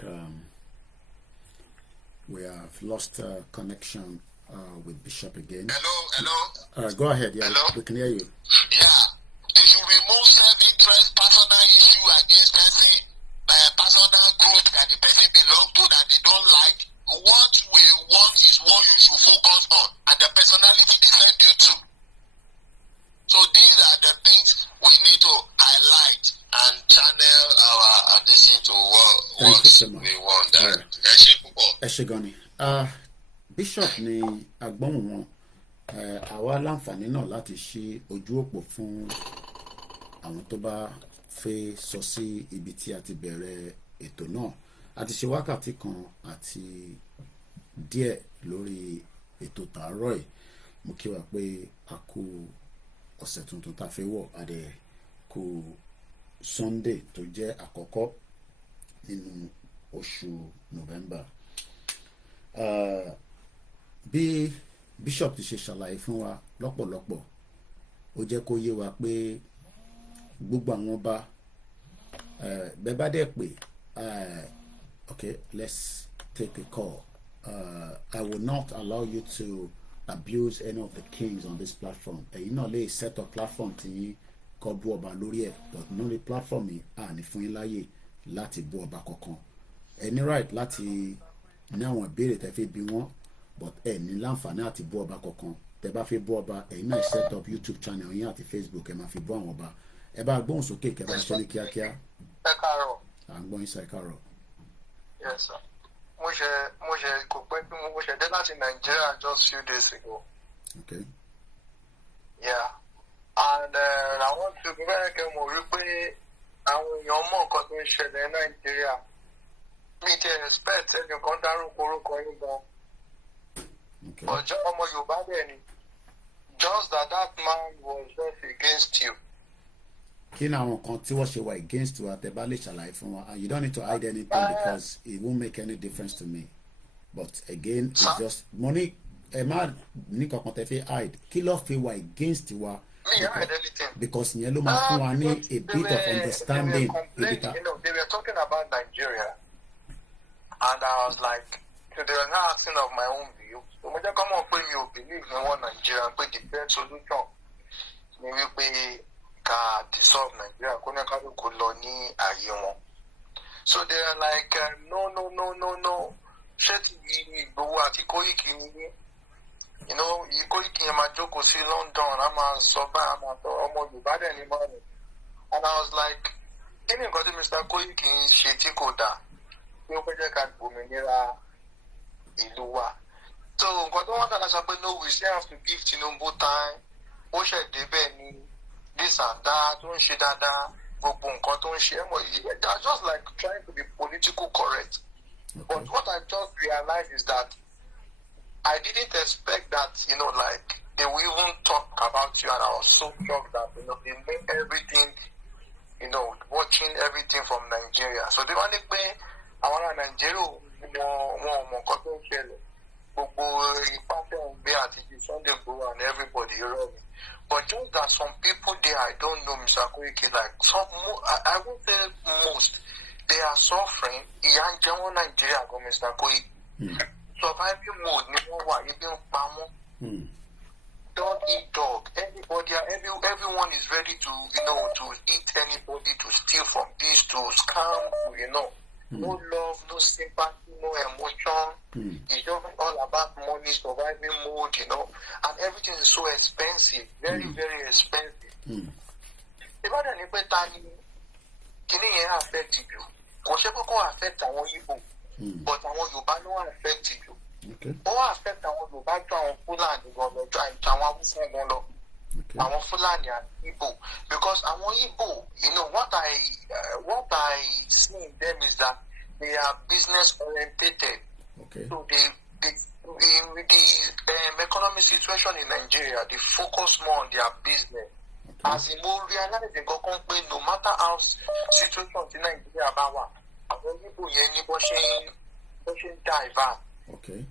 we have lost connection with Bishop again. Hello. Go ahead. Yeah, hello? We can hear you. Yeah. They should remove self-interest, personal issue against personal group that the person belongs to that they don't like. What we want is what you should focus on and the personality they send you to. So these are the things we need to highlight and channel our addition to what we want. Ẹ ṣé gan ni. Bishop ni agbóhùn wọn. Àwa láǹfààní náà láti ṣí ojú òpó fún àwọn tó bá fẹ́ sọ sí ibi tí a ti bẹ̀rẹ̀ ètò náà. A ti ṣe wákàtí kan àti díẹ̀ lórí ètò tàárọ̀ yìí. Mo kí wa pé a kú ọ̀sẹ̀ tuntun tá a fẹ́ wọ̀, a dẹ̀ kú Sunday tó jẹ́ àkọ́kọ́ nínú oṣù November. Bí Bishop ti ṣe ṣàlàyé fún wa lọ́pọ̀lọpọ̀, ó jẹ́ kó yé wa pé gbogbo àwọn ọba bẹ́ẹ̀ bá dẹ̀ pé okay, let's take a call. I will not allow you to abuse any of the kings on this platform. Ẹ̀yin náà lè set up platform tí kò bú ọba lórí ẹ̀, but lórí platform yìí a ní fún yín láyè láti bú ọba kankan. Ẹ ní right láti ní àwọn ìbéèrè tẹ́ fẹ́ bi wọ́n, but ẹ ní láǹfààní àti bú ọba kankan. Tẹ́ bá fẹ́ bú ọba, ẹ̀yin náà set up YouTube channel yín àti Facebook, ẹ máa fi bú àwọn ọba. Ẹ bá gbóhùn sókè kẹ́ bá ṣe ní kíákíá. Ẹ káàárọ̀. À ń gbọ́ yín sá, ẹ káàárọ̀. Yes, sir. Mo ṣe kò pẹ́ bí mo ṣe dé láti Nigeria just few days ago. Okay. Yeah. And I want to bẹ́ẹ̀ kẹ́ mo rí pé àwọn èèyàn mọ̀ nǹkan tó ń ṣẹlẹ̀ ní Nigeria. Mi ti expect ẹnìkan dárúkọ orúkọ yín gan. Ọjọ́ ọmọ Yorùbá bẹ́ẹ̀ ni. Just that man was just against you. Kí ni àwọn kan tí wọ́n ṣe wà against wa tẹ́ bá lè ṣàlàyé fún wa, and you don't need to hide anything because it won't make any difference to me, but again it's just money. Ẹ má ní kankan tẹ́ fi hide. Kí ló fi wà against wa? Because yẹn ló máa fún wa ní a bit of understanding. They were talking about Nigeria and I was like, so they were not asking of my own view. So mo jẹ́ kọ́ mọ̀ pé mi ò believe in one Nigeria, pé the best solution ni wípé ká dissolve Nigeria kó ní kálukú lọ ní ààyè wọn. So they are like no ṣé ti Ìgbòho àti Koiki ni Koiki yẹn máa jókòó sí London a máa sọ bá a máa tọ ọmọ Yorùbá dẹ̀ ní máa nù. And I was like, kí ni nǹkan tí Mr. Koiki ń ṣe tí kò dáa bí ó fẹ́ jẹ́ ká gbòmìnira ìlú wa. So nǹkan tó wọ́n kàdá sọ pé no, we still have to give Tinubu time. Ó ṣẹ̀ débẹ̀ ni this and that tó ń ṣe dáadáa gbogbo nǹkan tó ń ṣe mọ̀. They are just like trying to be political correct. But what I just realized is that I didn't expect that, like they will even talk about you, and I was so shocked that they make everything, watching everything from Nigeria. So they want to pay our Nigeria more nǹkan tó ń ṣẹlẹ̀. Gbogbo ìpàṣẹ òǹgbẹ àti Sunday Igboho and everybody, But just that some people there, I don't know, Mr. Koiki, like I would say most, they are suffering. Ìyà ń jẹ wọ́n Nigeria go, Mr. Koiki. Surviving mode, don't eat dog. Everyone is ready to, to eat anybody, to steal from this, to scam, No love, no sympathy, no emotion. It's just all about money, surviving mode, and everything is so expensive, very, very expensive. If I don't even tell you, can it affect you? Because people affect our Igbo, but our Yoruba no affect you. Okay. All affect our Yoruba to our Fulani, our Musa, our Fulani and Igbo, because our Igbo, what I see in them is that they are business orientated. Okay. So with the economic situation in Nigeria, they focus more on their business. Okay. As in more realize they go complain, no matter how situation in Nigeria about our Igbo pushing divert. Okay.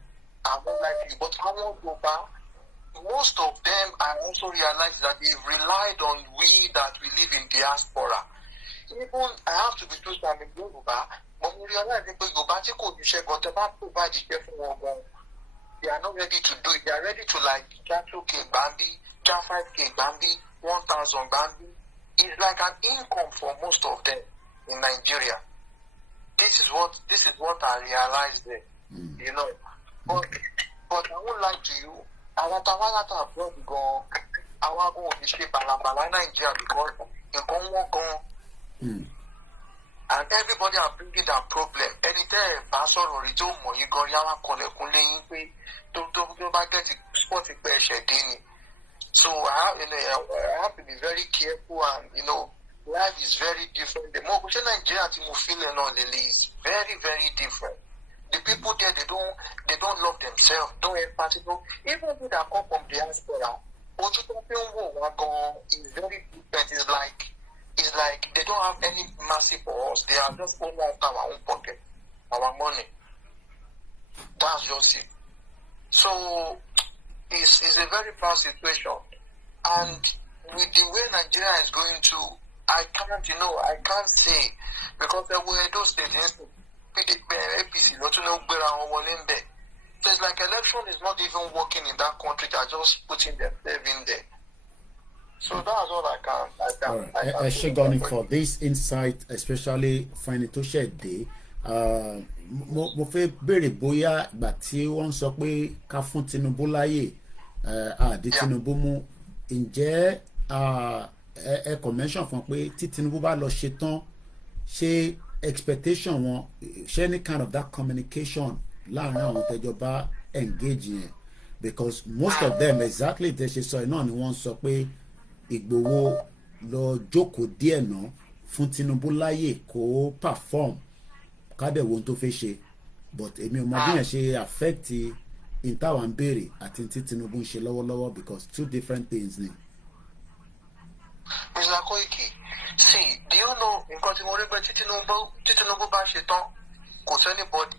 But I won't go back. Most of them, I also realized that they relied on we that we live in diaspora. Even I have to be true to Yoruba, but we realize that Yoruba provide the they are not ready to do it. They are ready to like 2K Bambi, 5K Bambi, 1,000 Bambi. It's like an income for most of them in Nigeria. This is what I realized there. But I won't lie to you. Àwọn tàwárátà abroad gan àwa go ní ṣe balabala Nigeria because nǹkan wọ́n gan. And everybody are bringing that problem. Anytime pastor or tó mọ̀ yín gan yàrá kọlẹ̀kùn lẹ́yìn pé tó bá get sport pé ẹ̀ṣẹ̀ dín ni. So I have to be very careful, and life is very different. The more Nigeria to feel is very, very different. The people there they don't love themselves, don't empathy. Even people that come from diaspora, is very different. It's like they don't have any mercy for us. They are just only after our own pocket, our money. That's just it. So it's a very bad situation. And with the way Nigeria is going to, I can't say, because there were those states, APC, so it's like election is not even working in that country. They're just putting themselves in there. So that's all I can. All right. I should go in for this insight, especially finding to shed day. Mo fẹ́ béèrè bóyá ìgbà tí wọ́n sọ pé ká fún Tinubu láyè àdí Tinubu mú ǹjẹ́ ẹ convention fún pé tí Tinubu bá lọ ṣe tán ṣé expectation wọn ṣé any kind of that communication láàrin àwọn tẹjọba engage yẹn, because most of them exactly tẹ ṣe sọ náà ni wọ́n sọ pé Ìgbòho lọ jókòó díẹ̀ náà fún Tinubu láyè kó perform kádẹ̀ wo tó fẹ́ ṣe, but èmi ò mọ bí yẹn ṣe affect in táwọn ń béèrè àti tí Tinubu ń ṣe lọ́wọ́lọ́wọ́, because two different things ni. Mr. Koiki, see, do you know nǹkan tí mo rí pé tí Tinubu bá ṣe tán kò sẹ́nibọ́dì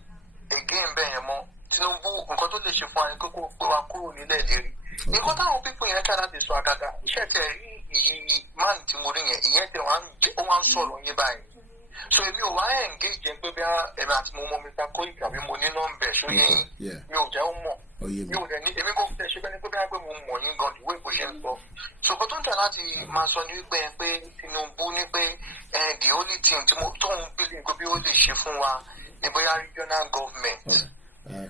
again bẹ́ẹ̀ yẹn mọ́ Tinubu nǹkan tó lè ṣe fún àyíkó kó pé wa kúrò nílẹ̀ lérí. Nǹkan táwọn pípọ̀ yẹn ká láti sọ àgàgà iṣẹ́ tẹ̀ rí ìyí máàlì tí mo rí yẹn ìyẹn tẹ̀ ó wá ń sọ̀rọ̀ yín báyìí. So èmi ò wá engage jẹ́ pé bí ẹ̀mí àti mo mọ Mr. Koiki àbí mo ní nọ́mbẹ̀ ṣó yẹ yín mi ò jẹ́ ó mọ̀ mi ò dẹ̀ ní èmi kò fẹ́ ṣe bẹ́ni pé bí mo mọ̀ yín gan ìwé ìbò ṣe ń sọ. So kò tó ń tẹ̀ láti máa sọ ní wípé pé Tinubu ní pé the only thing tó ń bílí nǹkan bí ó lè ṣe fún wa ní bóyá regional government.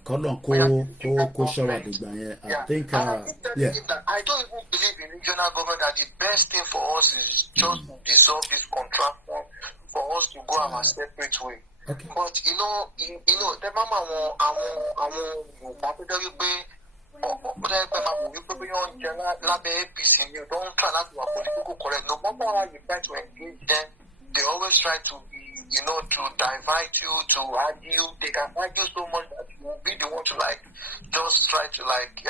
Kọ́lọ̀ kó ṣọ́ra dìgbà yẹn. I think I don't even believe in regional government that the best thing for us is just to dissolve this contract for us to go our separate way. Okay. But the mama àwọn Yorùbá tó jẹ́ wípé ọ̀pọ̀lọpọ̀ pé máa wò wípé bí wọ́n jẹ lábẹ́ APC ni don't try láti wà political correct. No matter how you try to engage them, they always try to be, to divide you, to argue. They can argue so much that you will be the one to just try to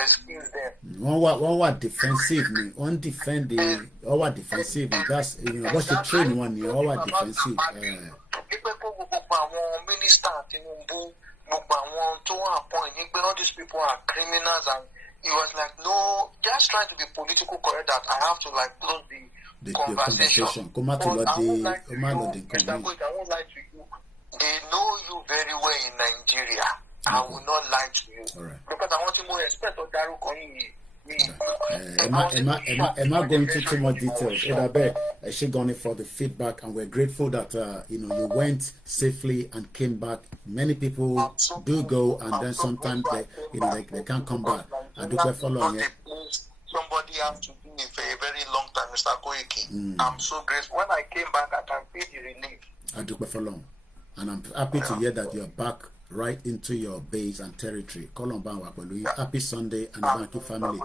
excuse them. One were defensive, one defend the all defensive. That's what's the train one year, all defensive. Minister Tinubu, all these people are criminals, and he was like, no, just trying to be political correct that I have to close the conversation. Come out to I won't lie to you. They know you very well in Nigeria. I will not lie to you. Right. Because I want you more respect or am I going into too much details? She gone for the feedback, and we're grateful that you went safely and came back. Many people do go, and then sometimes they can't come back. I do follow you. Somebody has to do it for a very long time, Mr. Koiki. I'm so grateful. When I came back, I can feel the relief. I do for long, and I'm happy to hear that you're back right into your base and territory. Happy Sunday and Banky family.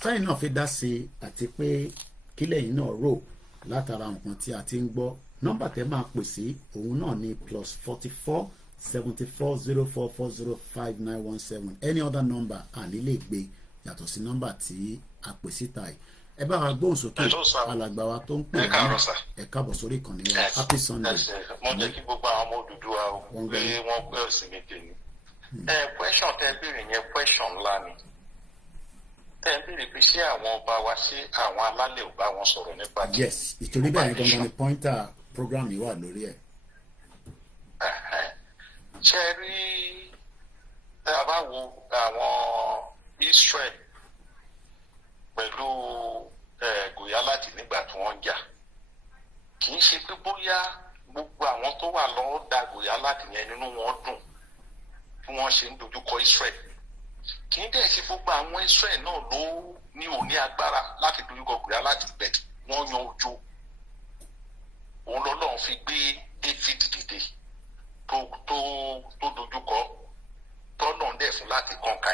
Try enough it that say àti pé kílẹ̀ yìí náà rò látara nǹkan tí a ti ń gbọ́. Nọ́mbà tẹ́ máa pè sí òun náà ní +44 74 04 40 5917. Any other number àní lè gbé yàtọ̀ sí nọ́mbà tí a pè síta yìí. Ẹ bá wa gbóhùn sókè alàgbà wa tó ń pè ẹ káàbọ̀ sórí ìkànnì wa. Happy Sunday. Mo jẹ́ kí gbogbo àwọn ọmọ Odùduwà o pé wọ́n pẹ́ òsì mi tèmi. Question tẹ́ béèrè yẹn question ńlá ni. Tẹ́ béèrè pé ṣé àwọn ọba wa ṣé àwọn alálẹ̀ ò bá wọn sọ̀rọ̀ nípa tí. Yes, ìtòrí bẹ́ẹ̀ gangan ni pointer program yìí wà lórí ẹ̀. Ṣé rí àbáwo àwọn Israel pẹ̀lú Gòyálàtì nígbà tí wọ́n ń jà, kì í ṣe pé bóyá gbogbo àwọn tó wà lọ́wọ́ da Gòyálàtì yẹn nínú wọn dùn bí wọ́n ṣe ń dojúkọ Israel, kì í dẹ̀ ṣe gbogbo àwọn Israel náà ló ní ò ní agbára láti dojúkọ Gòláyátì láti bẹ̀ wọ́n yan ojo òun lọ́lọ́run fi gbé David dìde tó dojúkọ tọ́nà dẹ̀ fún láti kọ́ńkà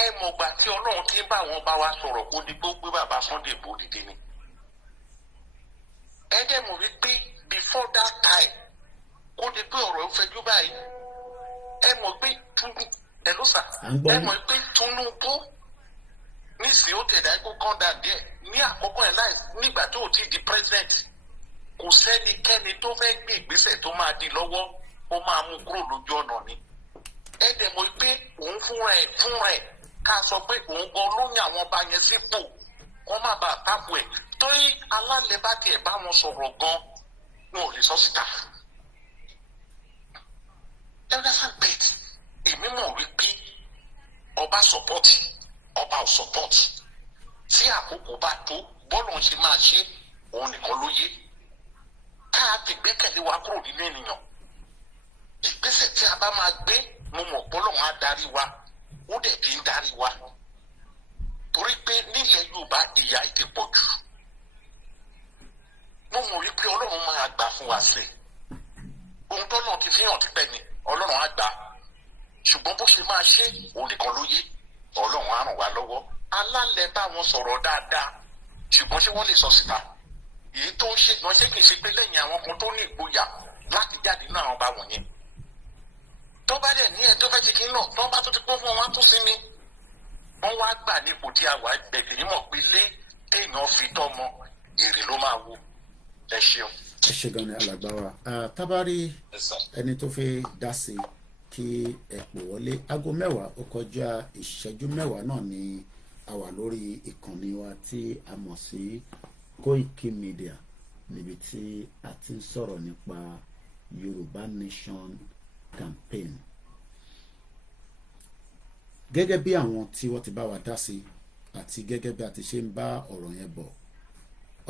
ẹ̀ mọ̀gbà tí Ọlọ́run ti ń bá wọn bá wa sọ̀rọ̀ kó ní gbogbo bàbá Sunday Igboho dìde ni ẹ dẹ̀ mọ̀ wípé before that time kó di pé ọ̀rọ̀ ìfẹ́jú báyìí ẹ mọ̀ pé ẹ mọ̀ pé Tinubu nísìnyí ó tẹ̀dá kó kán dà díẹ̀ ní àkọ́kọ́ ẹ̀ láì nígbà tó ti di president kò sẹ́nikẹ́ni tó fẹ́ gbé ìgbésẹ̀ tó máa di lọ́wọ́ ó máa mú kúrò lójú ọ̀nà ni ẹ dẹ̀ mọ̀ pé òun fúnra ẹ̀ ká sọ pé òun gan ló ní àwọn ọba yẹn sípò wọ́n má bàa tábù ẹ̀ torí alálẹ̀ bá tiẹ̀ bá wọn sọ̀rọ̀ gan wọn ò lè sọ síta ẹlẹ́sìn bẹ́ẹ̀ èmi mọ̀ wípé ọba sọpọ́tì ọba ò sọpọ́tì tí àkókò bá tó bọ́ọ̀lù ń ṣe máa ṣe òun nìkan ló yé ká a fi gbẹ́kẹ̀lé wa kúrò nínú ènìyàn ìgbésẹ̀ tí a bá máa gbé mo mọ̀ bọ́ọ̀lù á darí wa ó dẹ̀ ti ń darí wa torí pé nílẹ̀ Yorùbá ìyà ti pọ̀ jù mo mọ̀ wípé Ọlọ́run máa gbà fún wa sí ohun tó náà ti fi hàn tipẹ́ ni Ọlọ́run á gbà ṣùgbọ́n bó ṣe máa ṣe òun nìkan ló yé Ọlọ́run á ràn wá lọ́wọ́ alálẹ̀ bá wọn sọ̀rọ̀ dáadáa ṣùgbọ́n ṣé wọ́n lè sọ síta èyí tó ń ṣe gan ṣé kì í ṣe pé lẹ́yìn àwọn kan tó ní ìgboyà láti jáde nínú àwọn ọba wọ̀nyẹn tó bá dẹ̀ ní ẹ tó fẹ́ ṣe kí náà tó bá tó ti pọ́n fún wọn wá tó sinmi wọ́n wá gbà ní ipò tí a wà gbẹ̀gbẹ̀ nímọ̀ pé lé téèyàn fi tọ́mọ èrè ló máa wo ẹ ṣeun. ẹ ṣe gan ni alàgbà wa tábàárí ẹni tó fẹ́ dá sí kí ẹ pè wọlé aago 10 ó kọjá ìṣẹ́jú 10 náà ni a wà lórí ìkànnì wa tí a mọ̀ sí Koiki Media níbi tí a ti ń sọ̀rọ̀ nípa Yorùbá Nation campaign gẹ́gẹ́ bí àwọn tí wọ́n ti bá wa dá sí àti gẹ́gẹ́ bí a ti ṣe ń bá ọ̀rọ̀ yẹn bọ̀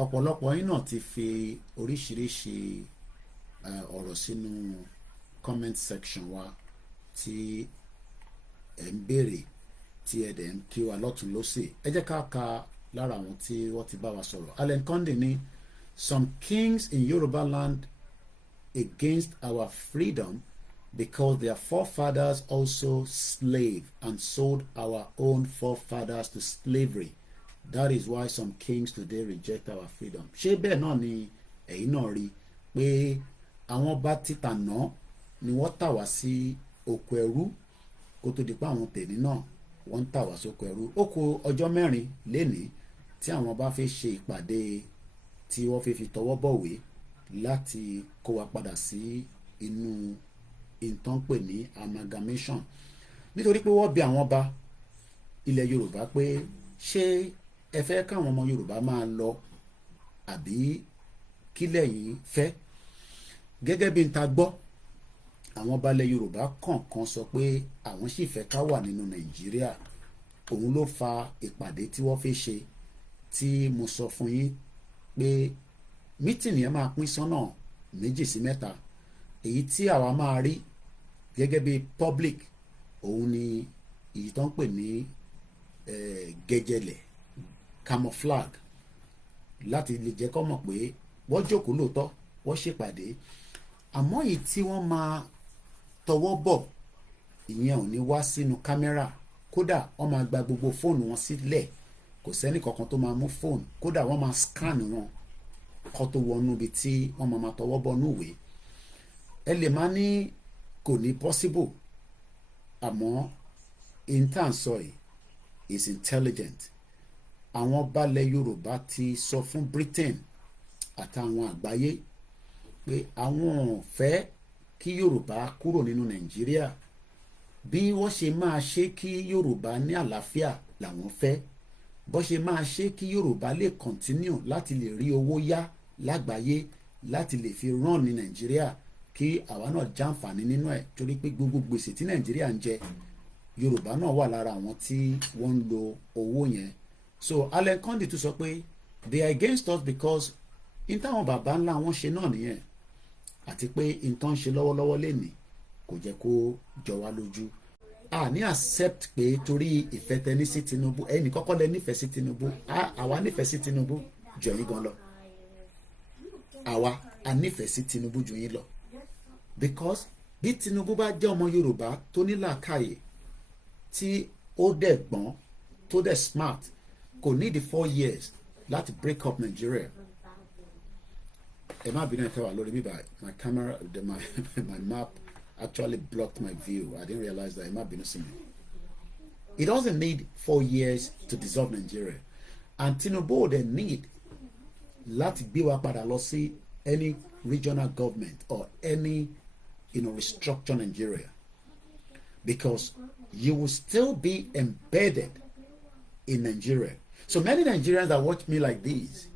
ọ̀pọ̀lọpọ̀ yín náà ti fi oríṣiríṣi ọ̀rọ̀ sínú comment section wa tí ẹ̀ ń béèrè tí ẹ̀ dẹ̀ ń kí wa lọ́tún lọ́sẹ̀ ẹ jẹ́ ká ka lára àwọn tí wọ́n ti bá wa sọ̀rọ̀ Allen Conde ní some kings in Yoruba land against our freedom because their forefathers also slaved and sold our own forefathers to slavery. That is why some kings today reject our freedom. Ṣé bẹ́ẹ̀ náà ni ẹ̀yin náà rí pé àwọn ọba títà náà ni wọ́n tà wá sí oko ẹrú kó tó di pé àwọn tèmi náà wọ́n ń tà wá sí oko ẹrú. Ó kù ọjọ́ 4 lénìí tí àwọn ọba fẹ́ ṣe ìpàdé tí wọ́n fẹ́ fi tọwọ́ bọ̀wé láti kó wa padà sí inú ìtàn pè ní amalgamation nítorí pé wọ́n bi àwọn ọba ilẹ̀ Yorùbá pé ṣé ẹ fẹ́ káwọn ọmọ Yorùbá máa lọ àbí kí lẹ̀yin fẹ́ gẹ́gẹ́ bí n ta gbọ́ àwọn ọba ilẹ̀ Yorùbá kọ̀ọ̀kan sọ pé àwọn sì fẹ́ ká wà nínú Nàìjíríà òun ló fa ìpàdé tí wọ́n fẹ́ ṣe tí mo sọ fún yín pé mítìnì yẹn máa pín sọ́nà 2 sí 3 èyí tí àwa máa rí gẹ́gẹ́ bí public òun ni èyí tó ń pè ní gẹ́jẹ̀lẹ̀ camouflage láti lè jẹ́ kó mọ̀ pé wọ́n jókòó lóòótọ́ wọ́n ṣèpàdé àmọ́ èyí tí wọ́n máa tọwọ́ bọ̀ ìyẹn ò ní wá sínú kámẹ́rà kódà wọ́n máa gba gbogbo fóònù wọn sílẹ̀ kò sẹ́ni kankan tó máa mú fóònù kódà wọ́n máa scan wọn kó tó wọnú ibi tí wọ́n máa tọwọ́ bọ̀ núwèé ẹ lè máa ní kò ní possible àmọ́ intanso is intelligent àwọn balẹ̀ Yorùbá ti sọ fún Britain àtàwọn àgbáyé pé àwọn ò fẹ́ kí Yorùbá kúrò nínú Nàìjíríà bí wọ́n ṣe máa ṣe kí Yorùbá ní àlàáfíà làwọn fẹ́ bó ṣe máa ṣe kí Yorùbá lè continue láti lè rí owó yá lágbàáyé láti lè fi run ní Nàìjíríà kí àwa náà jàǹfààní nínú ẹ̀ torí pé gbogbo gbèsè tí Nàìjíríà ń jẹ Yorùbá náà wà lára àwọn tí wọ́n ń lo owó yẹn so Allen Conde tún sọ pé they are against us because in táwọn bàbá ńlá wọn ṣe náà nìyẹn àti pé in tán ṣe lọ́wọ́lọ́wọ́ lẹ́nìí kò jẹ́ kó jọ wá lójú a ní accept pé torí ìfẹ́ tẹni sí Tinubu ẹnì kọ́kọ́ lẹ nífẹ̀ẹ́ sí Tinubu àwa nífẹ̀ẹ́ sí Tinubu jù ẹ̀yin gan lọ àwa a nífẹ̀ẹ́ sí Tinubu jù yín lọ because bí Tinubu bá jẹ́ ọmọ Yorùbá tó ní làákàyè tí ó dẹ̀ gbọ́n tó dẹ̀ smart kò ní the 4 years láti break up Nigeria. Ẹ má bínú ẹ̀ka wà lórí bíbá my camera my map actually blocked my view. I didn't realize that. Ẹ má bínú sí mi. It doesn't need 4 years to dissolve Nigeria, and Tinubu dey need láti gbé wa padà lọ sí any regional government or any restructure Nigeria, because you will still be embedded in Nigeria. So many Nigerians that watch me like this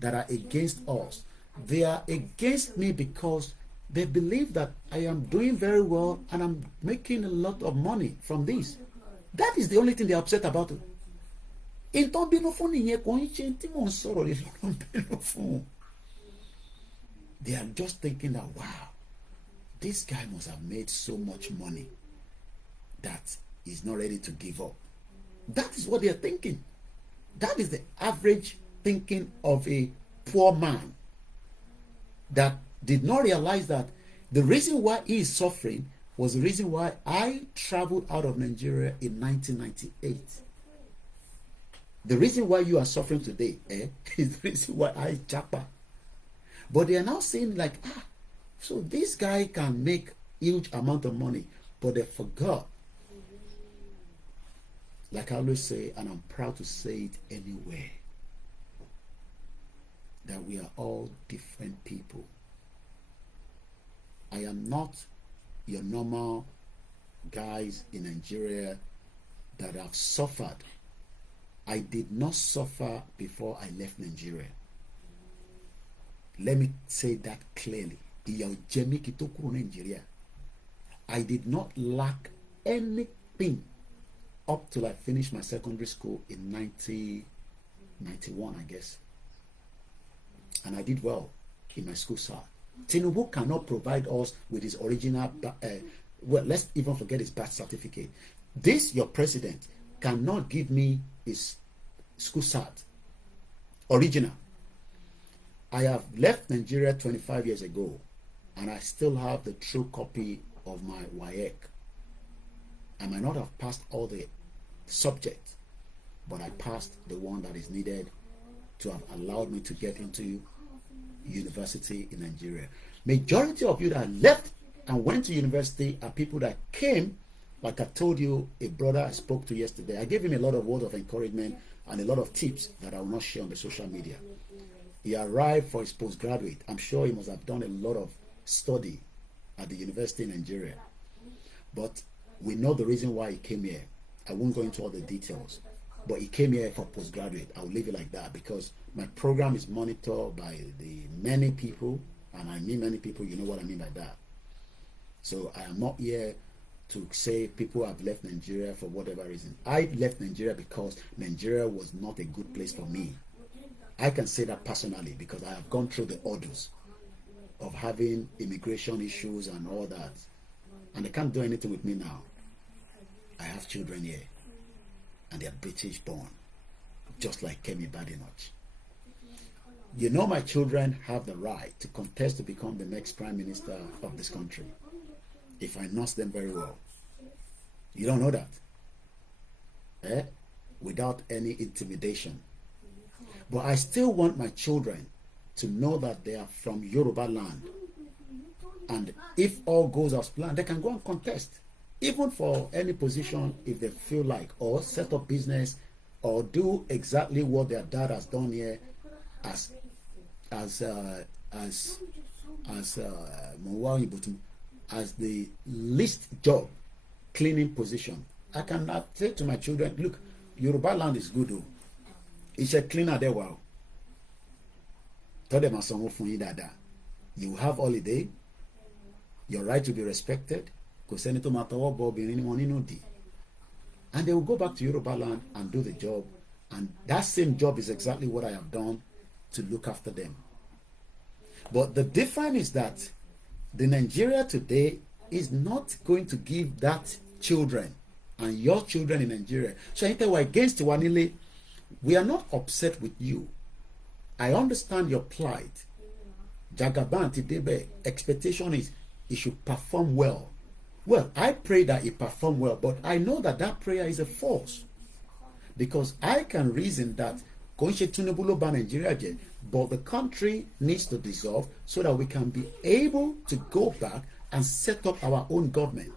that are against us, they are against me because they believe that I am doing very well and I'm making a lot of money from this. That is the only thing they're upset about. In tó bínú fún nìyẹn kò ń ṣe tí mò ń sọ̀rọ̀ lè lọ́nà bínú fún. They are just thinking that, wow, this guy must have made so much money that he's not ready to give up. That is what they are thinking. That is the average thinking of a poor man that did not realize that the reason why he is suffering was the reason why I traveled out of Nigeria in 1998. The reason why you are suffering today is the reason why I japa. But they are now saying like, so this guy can make huge amount of money, but they forgot. Like I always say, and I'm proud to say it anywhere, that we are all different people. I am not your normal guys in Nigeria that have suffered. I did not suffer before I left Nigeria. Let me say that clearly. I did not lack anything up till I finished my secondary school in 1991, I guess. And I did well in my school side. Tinubu cannot provide us with his original, well, let's even forget his birth certificate. This, your president, cannot give me his school cert, original. I have left Nigeria 25 years ago, and I still have the true copy of my WAEC. I might not have passed all the subjects, but I passed the one that is needed to have allowed me to get into university in Nigeria. Majority of you that left and went to university are people that came, like I told you, a brother I spoke to yesterday. I gave him a lot of words of encouragement and a lot of tips that I will not share on the social media. He arrived for his postgraduate. I'm sure he must have done a lot of study at the university in Nigeria. But we know the reason why he came here. I won't go into all the details. But he came here for postgraduate. I'll leave it like that because my program is monitored by the many people, and I mean many people, you know what I mean by that. So I am not here to say people have left Nigeria for whatever reason. I left Nigeria because Nigeria was not a good place for me. I can say that personally because I have gone through the orders of having immigration issues and all that. And they can't do anything with me now. I have children here. And they are British born, just like Kemi Badenoch. You know my children have the right to contest to become the next prime minister of this country if I nurse them very well. You don't know that? Without any intimidation. But I still want my children to know that they are from Yoruba land. And if all goes as planned, they can go and contest. Even for any position if they feel like, or set up business, or do exactly what their dad has done here as the least job, cleaning position. I can say to my children, look, Yoruba land is good. It's a cleaner there. Wow. Tell them you have holiday. Your right to be respected. And they will go back to Yoruba land and do the job. And that same job is exactly what I have done to look after them. But the difference is that the Nigeria today is not going to give that children and your children in Nigeria. So anytime we're against Wanile, we are not upset with you. I understand your plight. Jagaban Tidebe, expectation is he should perform well. Well, I pray that he perform well, but I know that that prayer is a false. Because I can reason that Koiki Tun Nigeria, but the country needs to dissolve so that we can be able to go back and set up our own government.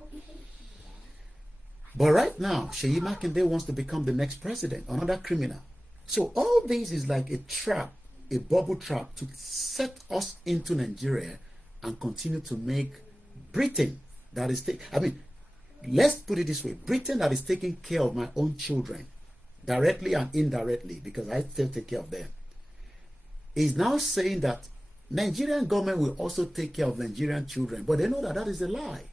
But right now, Seyi Makinde wants to become the next president, another criminal. So all this is like a trap, a bubble trap to set us into Nigeria and continue to make Britain that is let's put it this way, Britain that is taking care of my own children, directly and indirectly, because I still take care of them, is now saying that Nigerian government will also take care of Nigerian children, but they know that that is a lie.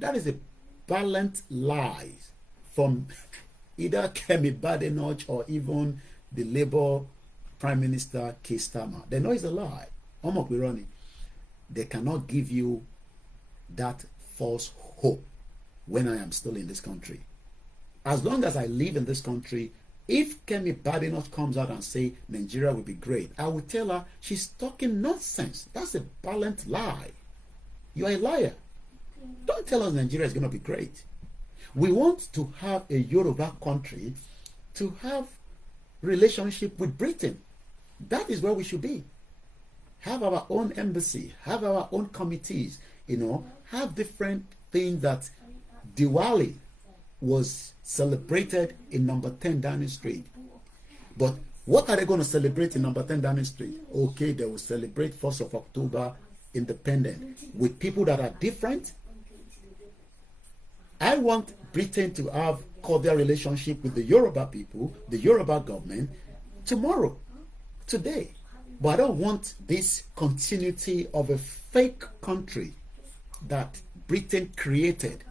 That is a blatant lie from either Kemi Badenoch or even the Labour Prime Minister Keir Starmer. They know it's a lie. They cannot give you that false hope when I am still in this country. As long as I live in this country, if Kemi Badenoch comes out and say Nigeria will be great, I will tell her she's talking nonsense. That's a blatant lie. You're a liar. Don't tell us Nigeria is going to be great. We want to have a Yoruba country to have relationship with Britain. That is where we should be. Have our own embassy, have our own committees, have different things. That Diwali was celebrated in number 10 Downing Street. But what are they going to celebrate in number 10 Downing Street? Okay, they will celebrate 1st of October independent with people that are different. I want Britain to have cordial relationship with the Yoruba people, the Yoruba government, tomorrow, today. But I don't want this continuity of a fake country that Britain created,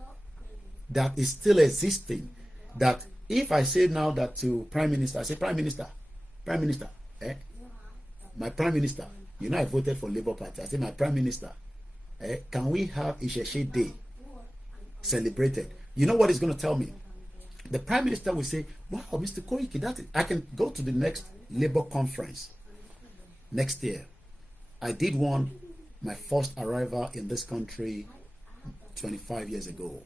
that is still existing. That if I say now that to Prime Minister, I say, Prime Minister, my Prime Minister, I voted for Labour Party. I say, my Prime Minister, can we have Isheshe Day celebrated? You know what he's going to tell me? The Prime Minister will say, wow, Mr. Koiki, that is, I can go to the next Labour conference next year. I did one, my first arrival in this country 25 years ago.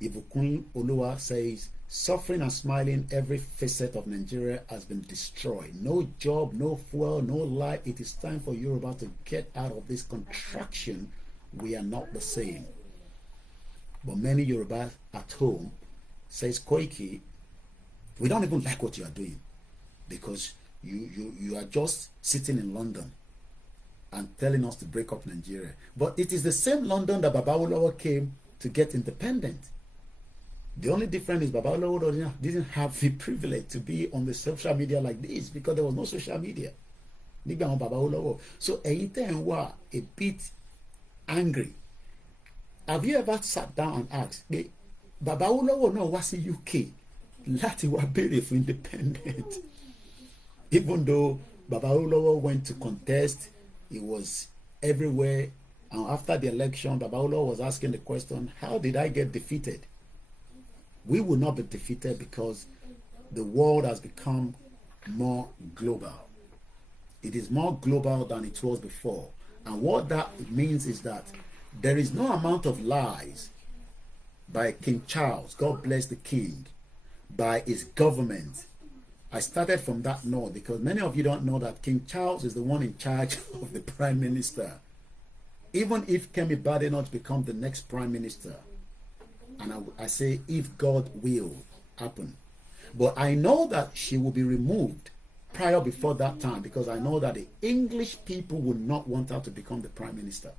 Ibukun Oluwa says, suffering and smiling, every facet of Nigeria has been destroyed. No job, no fuel, no light. It is time for Yoruba to get out of this contraction. We are not the same. But many Yoruba at home says, Koiki, we don't even like what you are doing, because you are just sitting in London and telling us to break up Nigeria. But it is the same London that Baba Olawo came to get independent. The only difference is Baba Olawo didn't have the privilege to be on the social media like this, because there was no social media. So Eite were a bit angry. Have you ever sat down and asked, Baba Olawo no was in UK, láti wá béèrè for independent? Even though Baba Olawo went to contest, he was everywhere. And after the election, Baba Olawo was asking the question, how did I get defeated? We will not be defeated because the world has become more global. It is more global than it was before. And what that means is that there is no amount of lies by King Charles, God bless the king, by his government. I started from that note because many of you don't know that King Charles is the one in charge of the Prime Minister. Even if Kemi Badenoch becomes the next Prime Minister, and I say if God will happen, but I know that she will be removed before that time, because I know that the English people would not want her to become the Prime Minister.